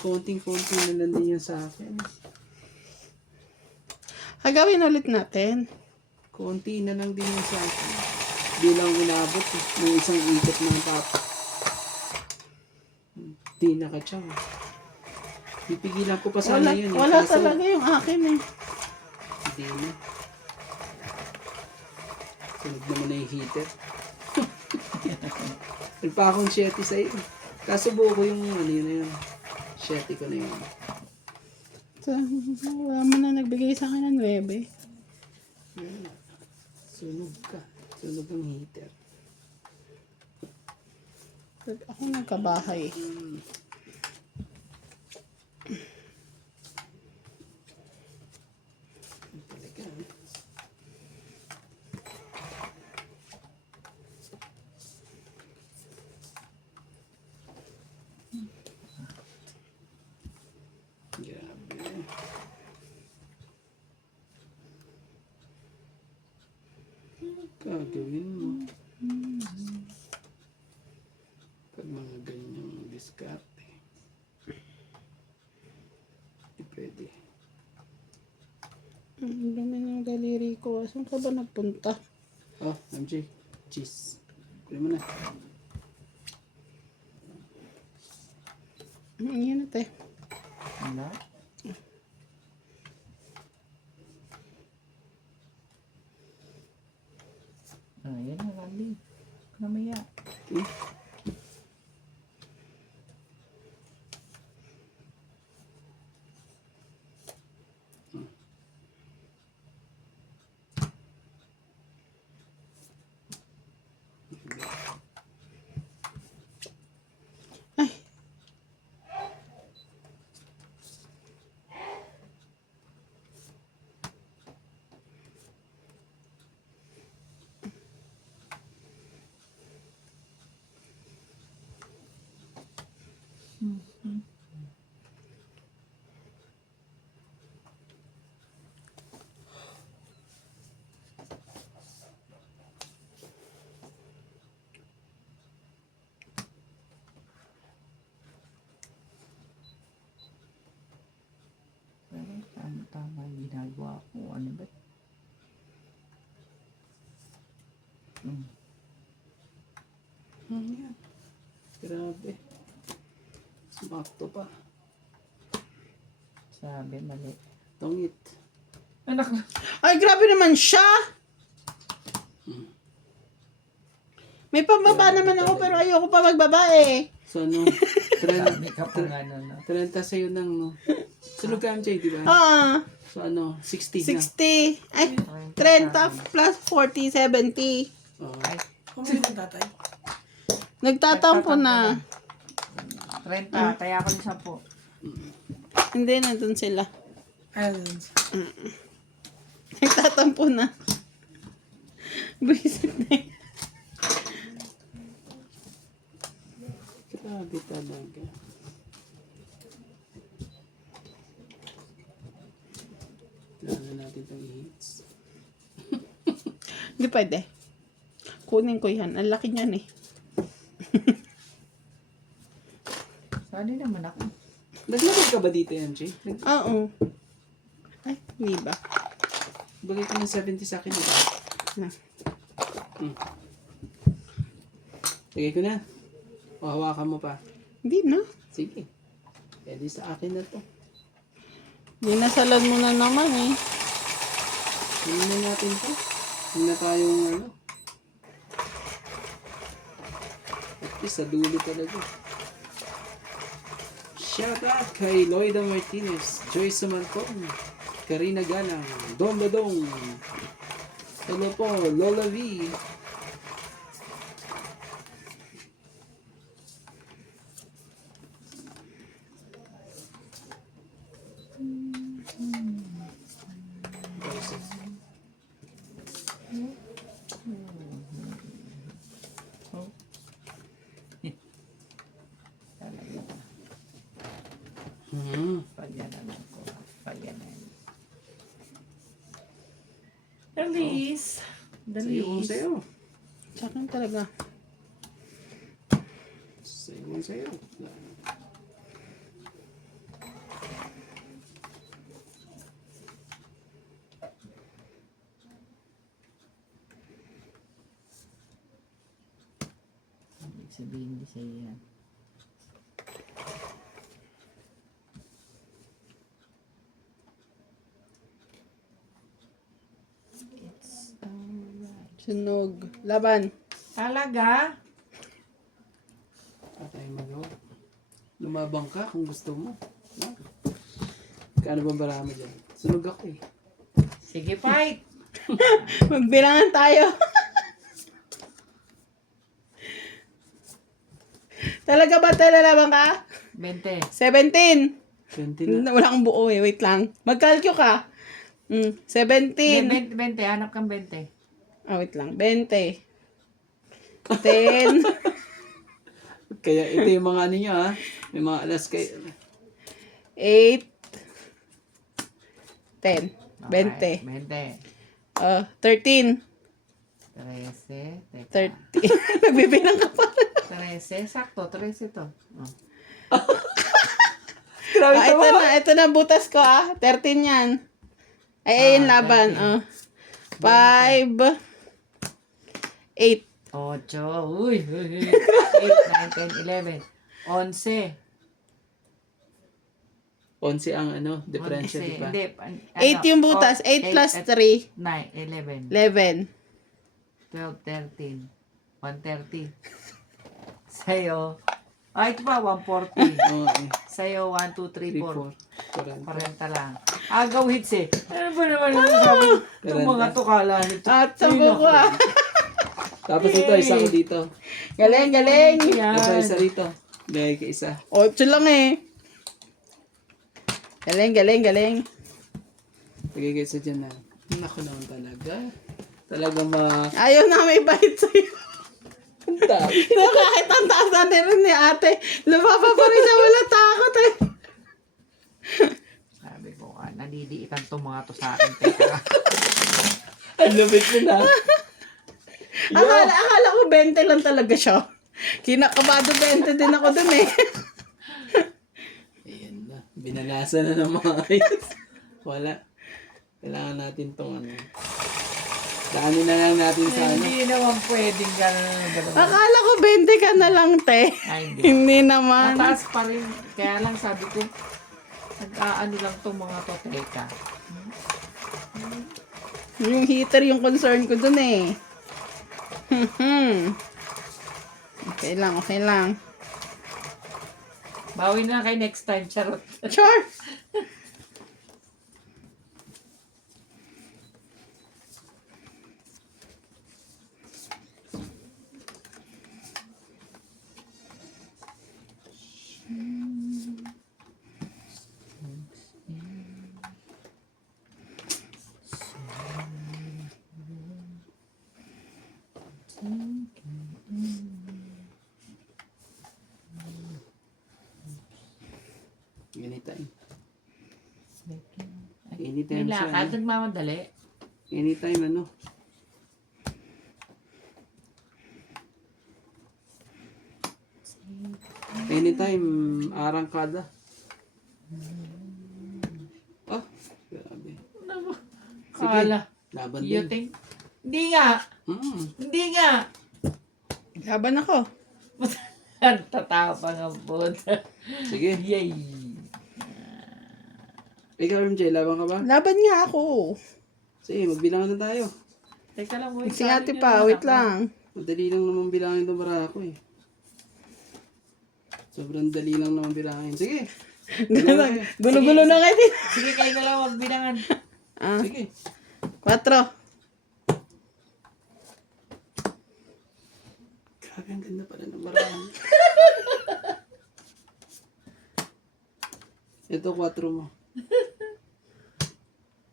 Konting-konti na lang din yun sa akin. Hagawin ulit natin. Konti na lang din yun sa akin. Di lang inabot ng isang ikot ng papa. Di nakatsaw. Pipigilan ko pa sana yun. Wala Kaso, talaga yung akin eh. Hindi na. Sunod naman na yung heater. Nagpa akong 7 sa'yo. Kaso buo ko yung ano yun na yun. 7 ko na yun. So, wala mo na nagbigay sa akin ng 9. Sunog ka. Sunog ang heater. Ako nagkabahay. Talaga. Grabe. Gagawin mo. Pag mga ganyang diskarte. Hindi pwede. Ang dumi ng daliri ko. Saan ka ba nagpunta? Oh, MJ. Cheese. Kunin mo na. Yan na te. Wala. Ayan na, Randy. Namaya. Okay. Ay. tama yung ginagawa ko. Ano ba? Yan. Grabe. Sumakto pa. Sabi, mali. Tungit. Anak na. Ay, grabe naman siya! May pambaba naman ako pero ayoko pa magbaba eh. So, ano? Sabi ka pa nga no. 30 sa'yo nang, no? Sunog ka, MJ, di ba? So, ano? 60 na. 60. Ay, 30 plus 40, 70. Oo. Ay, Kumain ng tatay. Nagtatampo na. 30. Kaya ako yung 10. Hindi, nandun sila. Ayun. Nagtatampo na. Visit na yun. Grabe talaga. Kailangan natin itong hits. Hindi pwede. Kunin ko yan. Ang laki niyan eh. Sali naman ako. Naglagay ka ba dito, MJ? Oo. Ay, hindi ba? Bagay ka ng 70 sa akin, di ba? Na. Lagay ko na. O, hawakan mo pa. Hindi na. Sige. Eh, di sa akin na to. Dinasalan mo na naman eh. Hindi na natin to. Hindi na tayong ano. At least sa dulo talaga. Shout out kay Loida Martinez, Joyce Samanton, Karina Galang, Dom Dodong. Hello po, Lola V. Pagyanan ko. Pagyanan. Dalis. Sa'yo, sa'yo. Sa akin talaga. Sa'yo. Ibig sabihin di sa'yo yan. Sunog. Laban. Talaga? Patay magawa. Lumabang ka kung gusto mo. Ha? Kano ba barama dyan? Sunog ako eh. Sige, fight! Magbilangan tayo. Talaga ba tayo lalaban ka? 20. 17. 20 na. Wala kang buo eh. Wait lang. Magkalkyo ka. 17. 20, hanap kang 20. Wait lang. 20. 10. Kaya ito yung mga ano nyo ha. May mga alas kayo. 8. 10. 20. 20. 13. 13. Teka. 30. Nagbibilang ka pa. 13. Sakto, 13 to. Oh. Grabe Ito na. Ito na butas ko 13 yan. Ay, ayun laban. 5. 8. 8. Uy. 8, 9, 10, 11. 11. 11 ang ano, differential, 11. di ba? Hindi. 8 yung butas. 8 plus 3. 9, 11. 11. 12, 13. 130. Sa'yo. Ito pa, 140. Oo eh. Sa'yo, 1, 2, 3, 3, 4. 4. 40 lang. Agaw hits eh. Ano ba naman yung sabi? Itong mga to kala nito. At sambo ko Tapos ito, isa ko dito. Galing, galing. Isa rito. Bigay ka isa. 8 lang eh. Galing, galing, galing. Bigay ka isa dyan na. Naku naman talaga. Talaga Ayaw na may bait sa'yo. Punta. Kahit ang taas na rin ni ate, lumapa pa rin siya, wala takot eh. Sabi ko, naliliitan to mga to sa akin. Teka. Ang lupit mo na. Akala ko 20 lang talaga siya. Kinakabado 20 din ako dun eh. Ayan na. Binalasa na ng mga ayos. Wala. Kailangan natin tong ano. Daanin na lang natin sa ano. Hindi naman pwedeng gano'n. Akala ko 20 ka na lang, te. Ay, hindi. Hindi naman. Mataas pa rin. Kaya lang sabi ko, nag-aano lang tong mga to, teka. Yung heater yung concern ko dun eh. Okay lang, okay lang. Bawi na lang kayo next time, charot. Sure. Anytime. Anytime May siya. lakad, Ano? nagmamadali. Anytime ano. Anytime arangkada. Oh, grabe. Kala. Laban You din. think? Hindi nga. Hindi nga. Laban ako. Ang tatapang ang puta. Sige. Yay. Ikaw, MJ, laban ka ba? Laban nga ako. Sige, magbilangan na tayo. Teka lang, wait. Si ate pa, wait lang. Madali lang naman bilangin itong barako eh. Sobrang dali lang naman bilangin. Sige. Gulo-gulo na kayo din. Sige, kayo na lang magbilangan. Ah, Sige. 4. Grabe, ang ganda pala ng barako. Ito, 4 mo.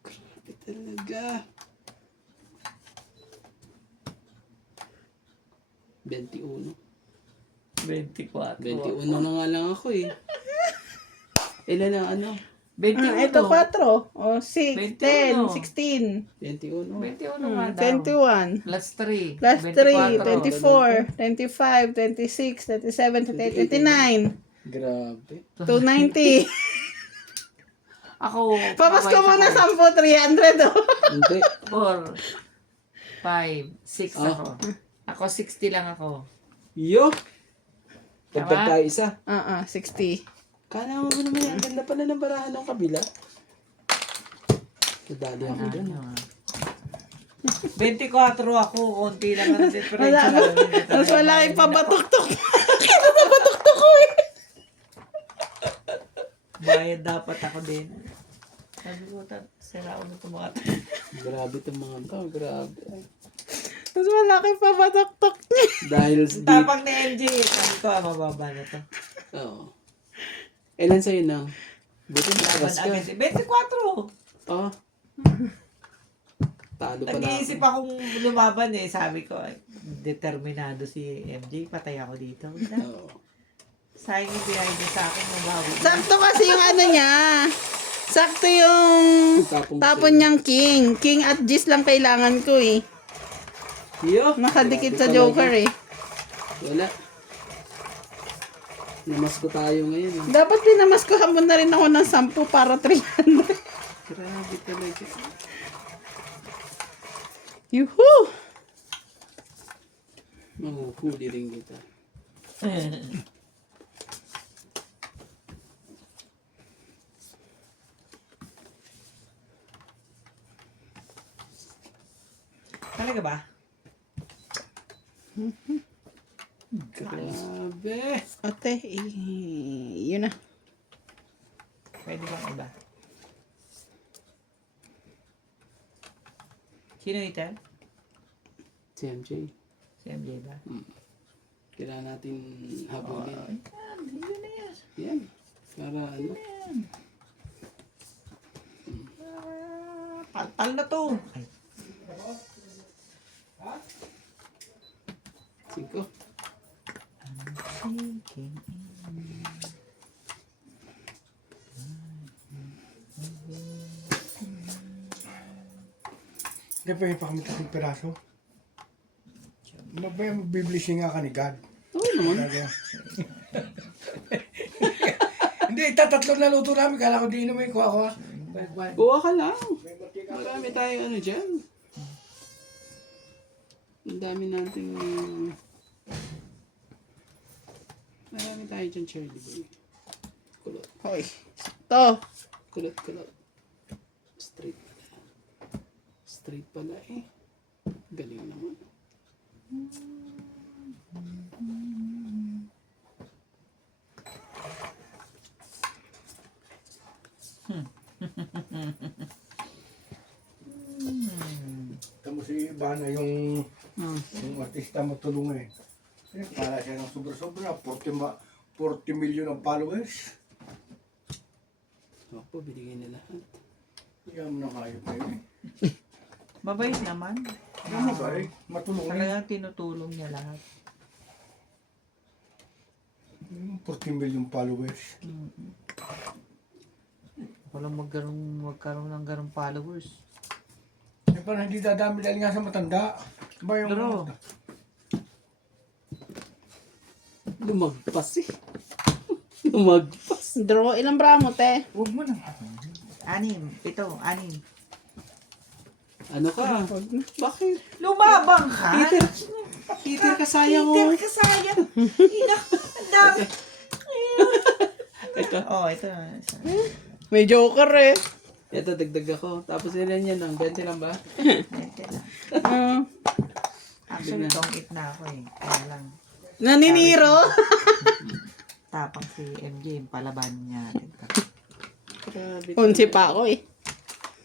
Grabe talaga. 21. 24. 21 na nga lang ako eh. Ilan ang ano? 21. Ito 4. O, 6, 10, 21. 16. 21. 21 nga daw. 21. Plus 3. Plus 3, 24, 25, 26, 27, 29. Grabe. 290. Ako, Papasko mo na 10, 300 oh. Hindi. 4, 5, 6 Ah. ako. Ako 60 lang ako. Yo! Tama? Dagdag tayo isa. 60. Kala mo ba naman ang ganda pala ng barahan ng kabila? Nadali ako dun. 24 ako, konti lang ang difference. Mas malaki pa batok-tok. Ito na batok-tok ko eh. Bayad dapat ako din. Sabi ko, sira ako nito mga Grabe itong mga to. Grabe. Mas malaki pa batok-tok niya. Dahil sa deep. tapang ni MJ. Sabi ko, mababa na to. Oo. Ilan sa'yo na? Buti Laban nakaras ka. agad. 24. Oo. Talo pala Nag-iisip ako. akong lumaban eh. Sabi ko, ay, determinado si MJ. Patay ako dito. Oo. Sayang yung binayad niya sa akin. Mabawi. Sakto kasi yung ano niya. Sakto yung tapon niyang king. King at G's lang kailangan ko eh. Yo! Nakadikit Grabe sa talaga. Joker eh. Wala. Namasko tayo ngayon. Ah. Dapat pinamaskuhan mo na rin ako ng 10 para 300. Grabe talaga. Yuhu! Mahuhuli rin kita. Talaga ba? Grabe. Ate, yun na. Pwede bang iba? Sino ito? Si MJ. Si MJ ba? Kailangan natin habulin. Yun na yan. Yan. Para ano. Palpal na to. Ay, 5. Hindi pa yung pakamit ng piraso. Magbiblising nga ka ni God. Oo naman. Talaga. Hindi, tatatlo na luto namin. Kala ko di inumin ko ako. Kuha ka lang. Marami tayong ano dyan. Ang dami natin marami tayo dyan, Charlie Boy. Kulot. Hoy. To. Kulot. Straight pala. Straight pala eh. Galing naman. Tamo si Ivana yung artista matulungan eh. Para siya ng sobra-sobra. 40 million ang followers. Opo, binigay na lahat. Yan mo na kayo pa yun eh. Mabait naman. Yan mo ba eh? Matulungan. Talagang tinutulong niya lahat. 40 million followers. Walang magkaroon ng ganong followers. Eh parang hindi dadami dahil nga sa matanda. Ba yung... Pero, Lumagpas eh. Lumagpas. Draw. Ilang bramo, te? huwag mo na. 6, 7, 6. Ano ka? Bakit? Lumabang ka? Peter ka sayang mo. Peter ka sayang. Ina, ang dami. Ito. Oh, ito. May joker eh. Ito, dagdag ako. Tapos ilan yan lang? 20 lang ba? Actually, tongkit na ako eh. Kaya lang, Naniniro. tapang si MJ, palaban niya. Grabe. Unsi pa ako eh.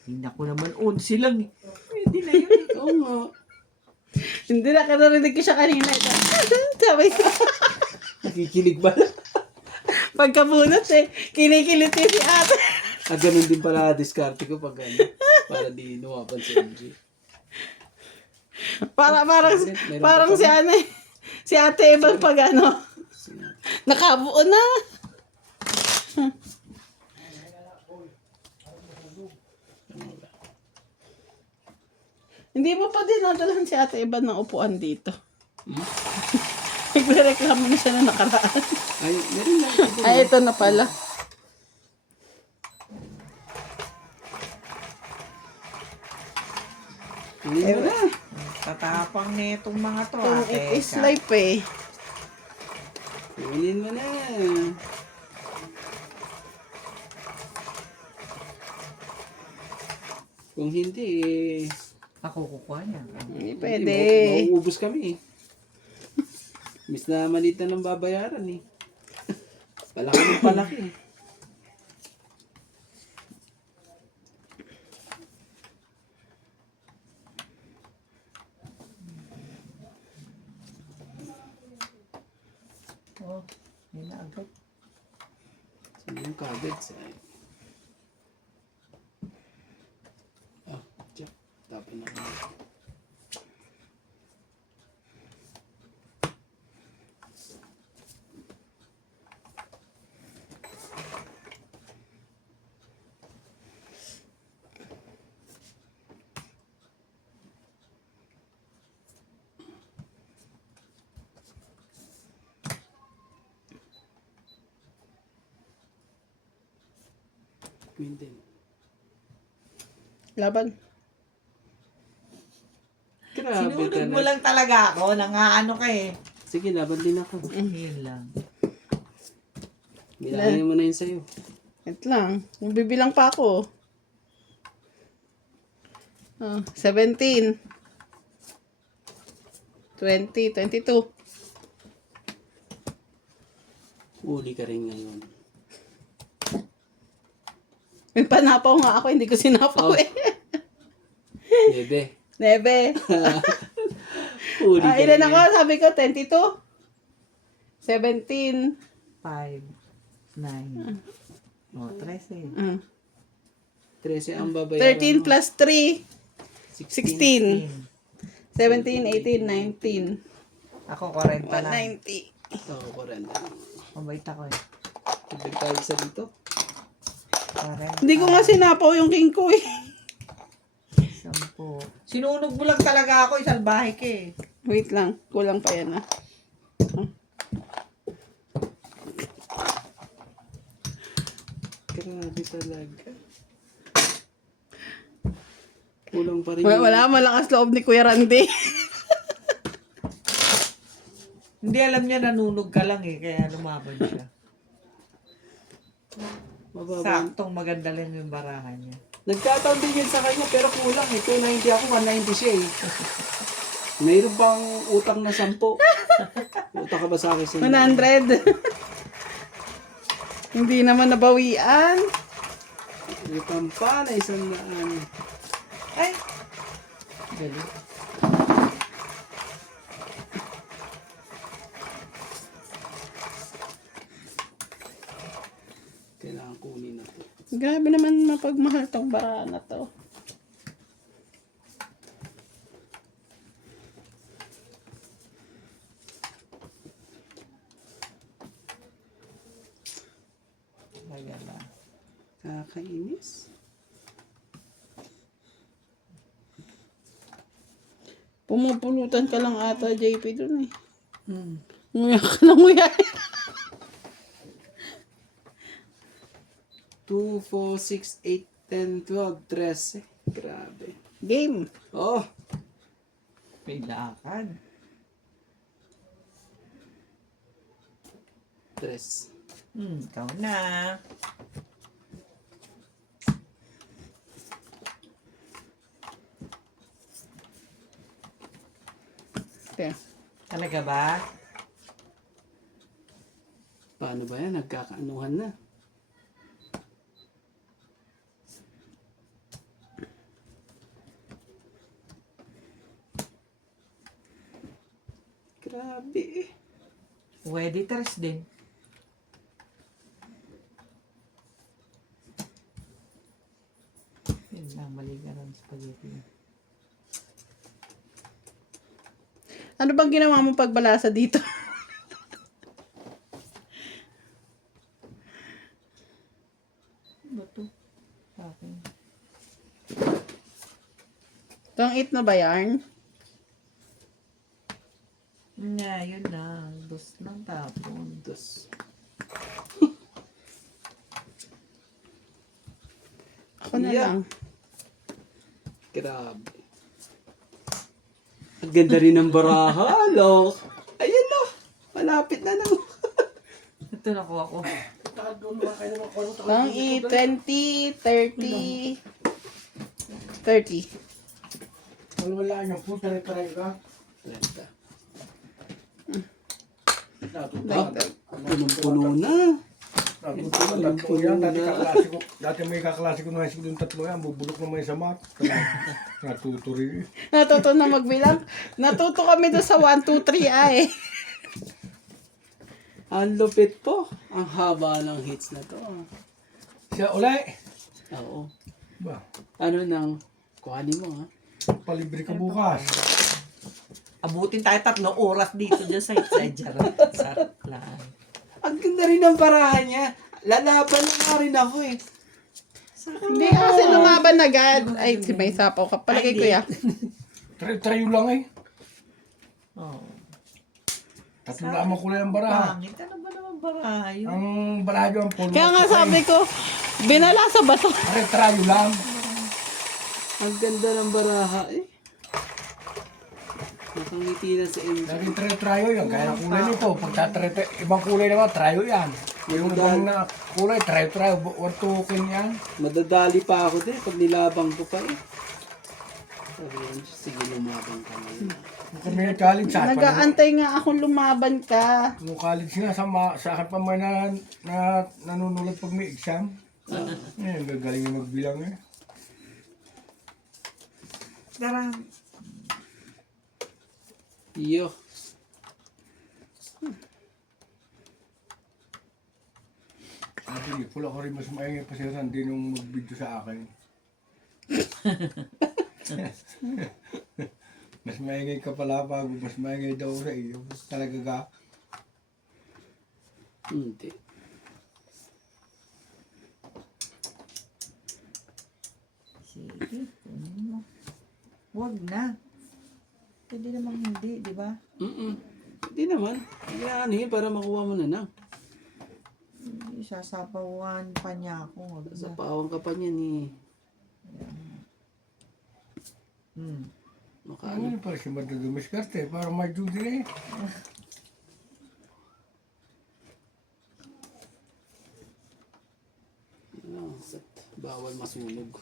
Hindi ako naman 11 lang eh. Pwede na yun eh. Oo nga. Hindi na narinig ko siya kanina. Ito. Sabi ko. Nakikinig ba? Pagkabunot eh. Kinikilit eh si ate. Ganun din pala diskarte ko pag ano. Para di nuwapan si MJ. Parang si ano eh. Si ate ibang pag ano. Nakabuo na. Hindi mo pa din nadalhan si ate Iban ng upuan dito. Nagre-reklamo na siya na nakaraan. Ay, meron lang. Ay, ito na pala. Hindi mo na. Tatapang na itong mga to. It is life eh. Kunin mo na. Kung hindi, Ako kukuha niya. Hindi pwede. mauubos kami eh. Miss na malitan ng babayaran eh. Palaki ng palaki eh. Oh, yun na agad. Saan yung kagad sa... Tiyak. Tapon na kami. Queen din. Laban. Grabe Sinunod mo talaga. lang talaga ako. Nangaano ka eh. Sige, laban din ako. Yun lang. Bilangin mo na yun sa'yo. Ito lang. Bibilang pa ako. 17. 20. 22. Uli ka rin ngayon. May panapaw nga ako. Hindi ko sinapaw eh. Bebe. Nebe. Uli ka Ilan rin. ako? Sabi ko 22. 17. 5, 9. Oh, 13. 13 ang babayaran 13 mo. plus 3. 16. 16. 17, 18, 19. Ako 40 lang. 190. Oo, 40. Mabait ako eh. Tubig tayo sa dito. 40. Hindi ko nga sinapaw yung king ko eh. 10. Sinunog mo lang talaga ako. Isalbahe ka eh. Wait lang. Kulang pa yan ah. Grabe talaga. Kulang pa rin. Wala, malakas loob ni Kuya Randy. Hindi alam niya nanunog ka lang eh, kaya lumaban siya. Mababa. Saktong maganda lang yung barahan niya. Nagkataon din yun sa kanya, pero kulang eh. 290 ako, 190 siya eh. Mayroon bang utang na 10? Utang ka ba sa akin? 100. Hindi naman nabawian. May pampana, 100. Ay! Galing. Kailangan kunin na to. Grabe naman mapagmahal tong bara na to. Kaya lang. Kakainis. Pumupulutan ka lang ata, JP, dun eh. Hmm. Nguya ka lang, nguya. 2, 4, 6, 8, 10, 12, 13. Grabe. Game. Oh, May lakad. 3. Ikaw na. Okay. Talaga ba? Paano ba yan? Nagkakaanuhan na. Grabe eh. Weditors din. Yun lang, mali ka ng spaghetti. Ano bang ginawa mo pagbalasa dito? Ano to? Akin. Itong 8 na ba yarn? Nga, yun na. Dos ng tapon. Dos. Ako na Yeah. lang. Grabe. Ang ganda rin ng baraha, lo. Ayan lo. Malapit na lang. Ito nakuha ko. Itong 8, 20, 30, 30. Wala niyo po, tare-tare ka. 30. Natutuwa. Punong-puno na. Natutuwa, tatlo yan. Dati may kaklase ko na high school yung tatlo yan. Bubulok naman yung sa mat. Natuto rin. Natuto na magbilang. Natuto kami doon sa 1, 2, 3 ay. Ang lupit po. Ang haba ng hits na to. Siya, ulay. Oo. Ba, Ano nang kuhanin mo ha? palibre ka bukas. Abutin tayo 3 oras dito dyan sa Charot. Sarap lang. Ang ganda rin ng baraha niya. Lalaban na nga rin ako eh. Hindi kasi lumaban agad. Ay, si may sapaw ka. Palagay ko ya. Try lang eh. Oh. Tatlo na ang kulay ng baraha. Pangit. Ano ba naman baraha yun? Ang baraha yung polo. Kaya nga sabi ko, binalasa ba to? Try lang. Ang ganda ng baraha eh. Nakangiti na sa MJ. Laging try yan. Kaya ng kulay nito. Pagka ibang kulay naman, try yan. Yung ibang na kulay, try. Wartukin yan. Madadali pa ako din pag nilabang ko pa eh. Sabi yan, sige lumabang ka ngayon. Nung kami nag-college, sa akin. Nag-aantay nga akong lumaban ka. Nung college nga, sa akin pa man nanunulat pag may exam. Gagaling yung magbilang eh. Tara. Iyo. Sabi, pula ko rin mas maingay pa siya Randy nung mag-video sa akin. Mas maingay ka pala bago, mas maingay daw sa iyo. Talaga ka. Hindi. Sige. kunin mo. Huwag na. Pwede namang hindi, di ba? Hindi naman. Kailangan eh, para makuha mo na lang. Sasapawan pa niya ako. Wag na. Sa pawang ka pa niyan eh. Makano. Ano pa rin si Madadumiskarte? Parang may Judy na eh. Bawal masunog.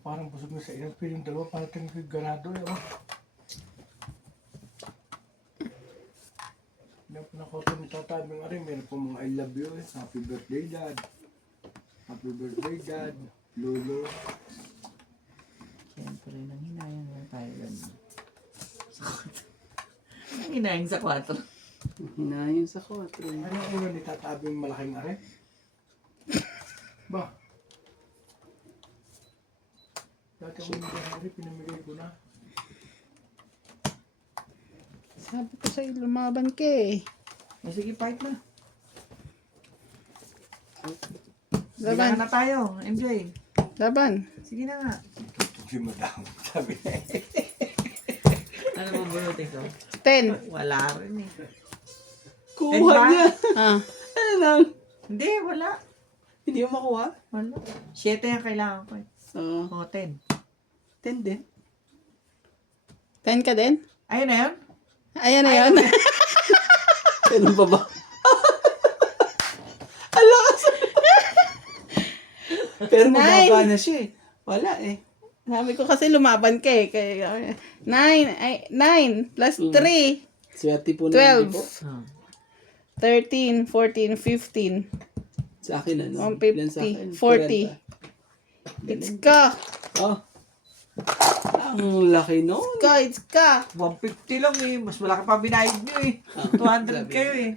Parang busog na sa ilang piling dalawa. Parang tingin ganado eh. Hindi po nakauto ni tatabi nga rin. Meron po mga I love you eh. Happy birthday, Dad. Happy birthday, Dad. Lolo. Siyempre, nanghinayang lang tayo ganun. Nanghinayang sa 4. Hinayin sa 4. Ano ang una ni tatabi yung malaking are? Ba? Dati ako yung are, pinamigay ko na. Sabi ko sa'yo, lumaban ka eh. Sige, fight na. Laban. Laban na tayo, MJ. Laban. Sige na nga. Si Madam, sabi niya. Ano mo bunutin ko? 10. Wala rin eh. Kuha ba? niya. Ah. Ano lang? Hindi, wala. Hindi mo makuha? Wala. 7 yung kailangan ko eh. Oo. O, 10. 10 din. 10 ka din? Ayun na yun? Ayan na yun. Ano pa ba? Alakas! Pero mababa na siya eh. Wala eh. Sabi ko kasi lumaban ka eh. Kaya, 9 plus 3. Swerte po na 12. po. 13, 14, 15. Sa akin ano? Ilan sa akin? 150, 40. It's ka. Oh. Ang laki nun. It's ka. 150 lang eh. Mas malaki pa binayad nyo eh. 200 kayo eh.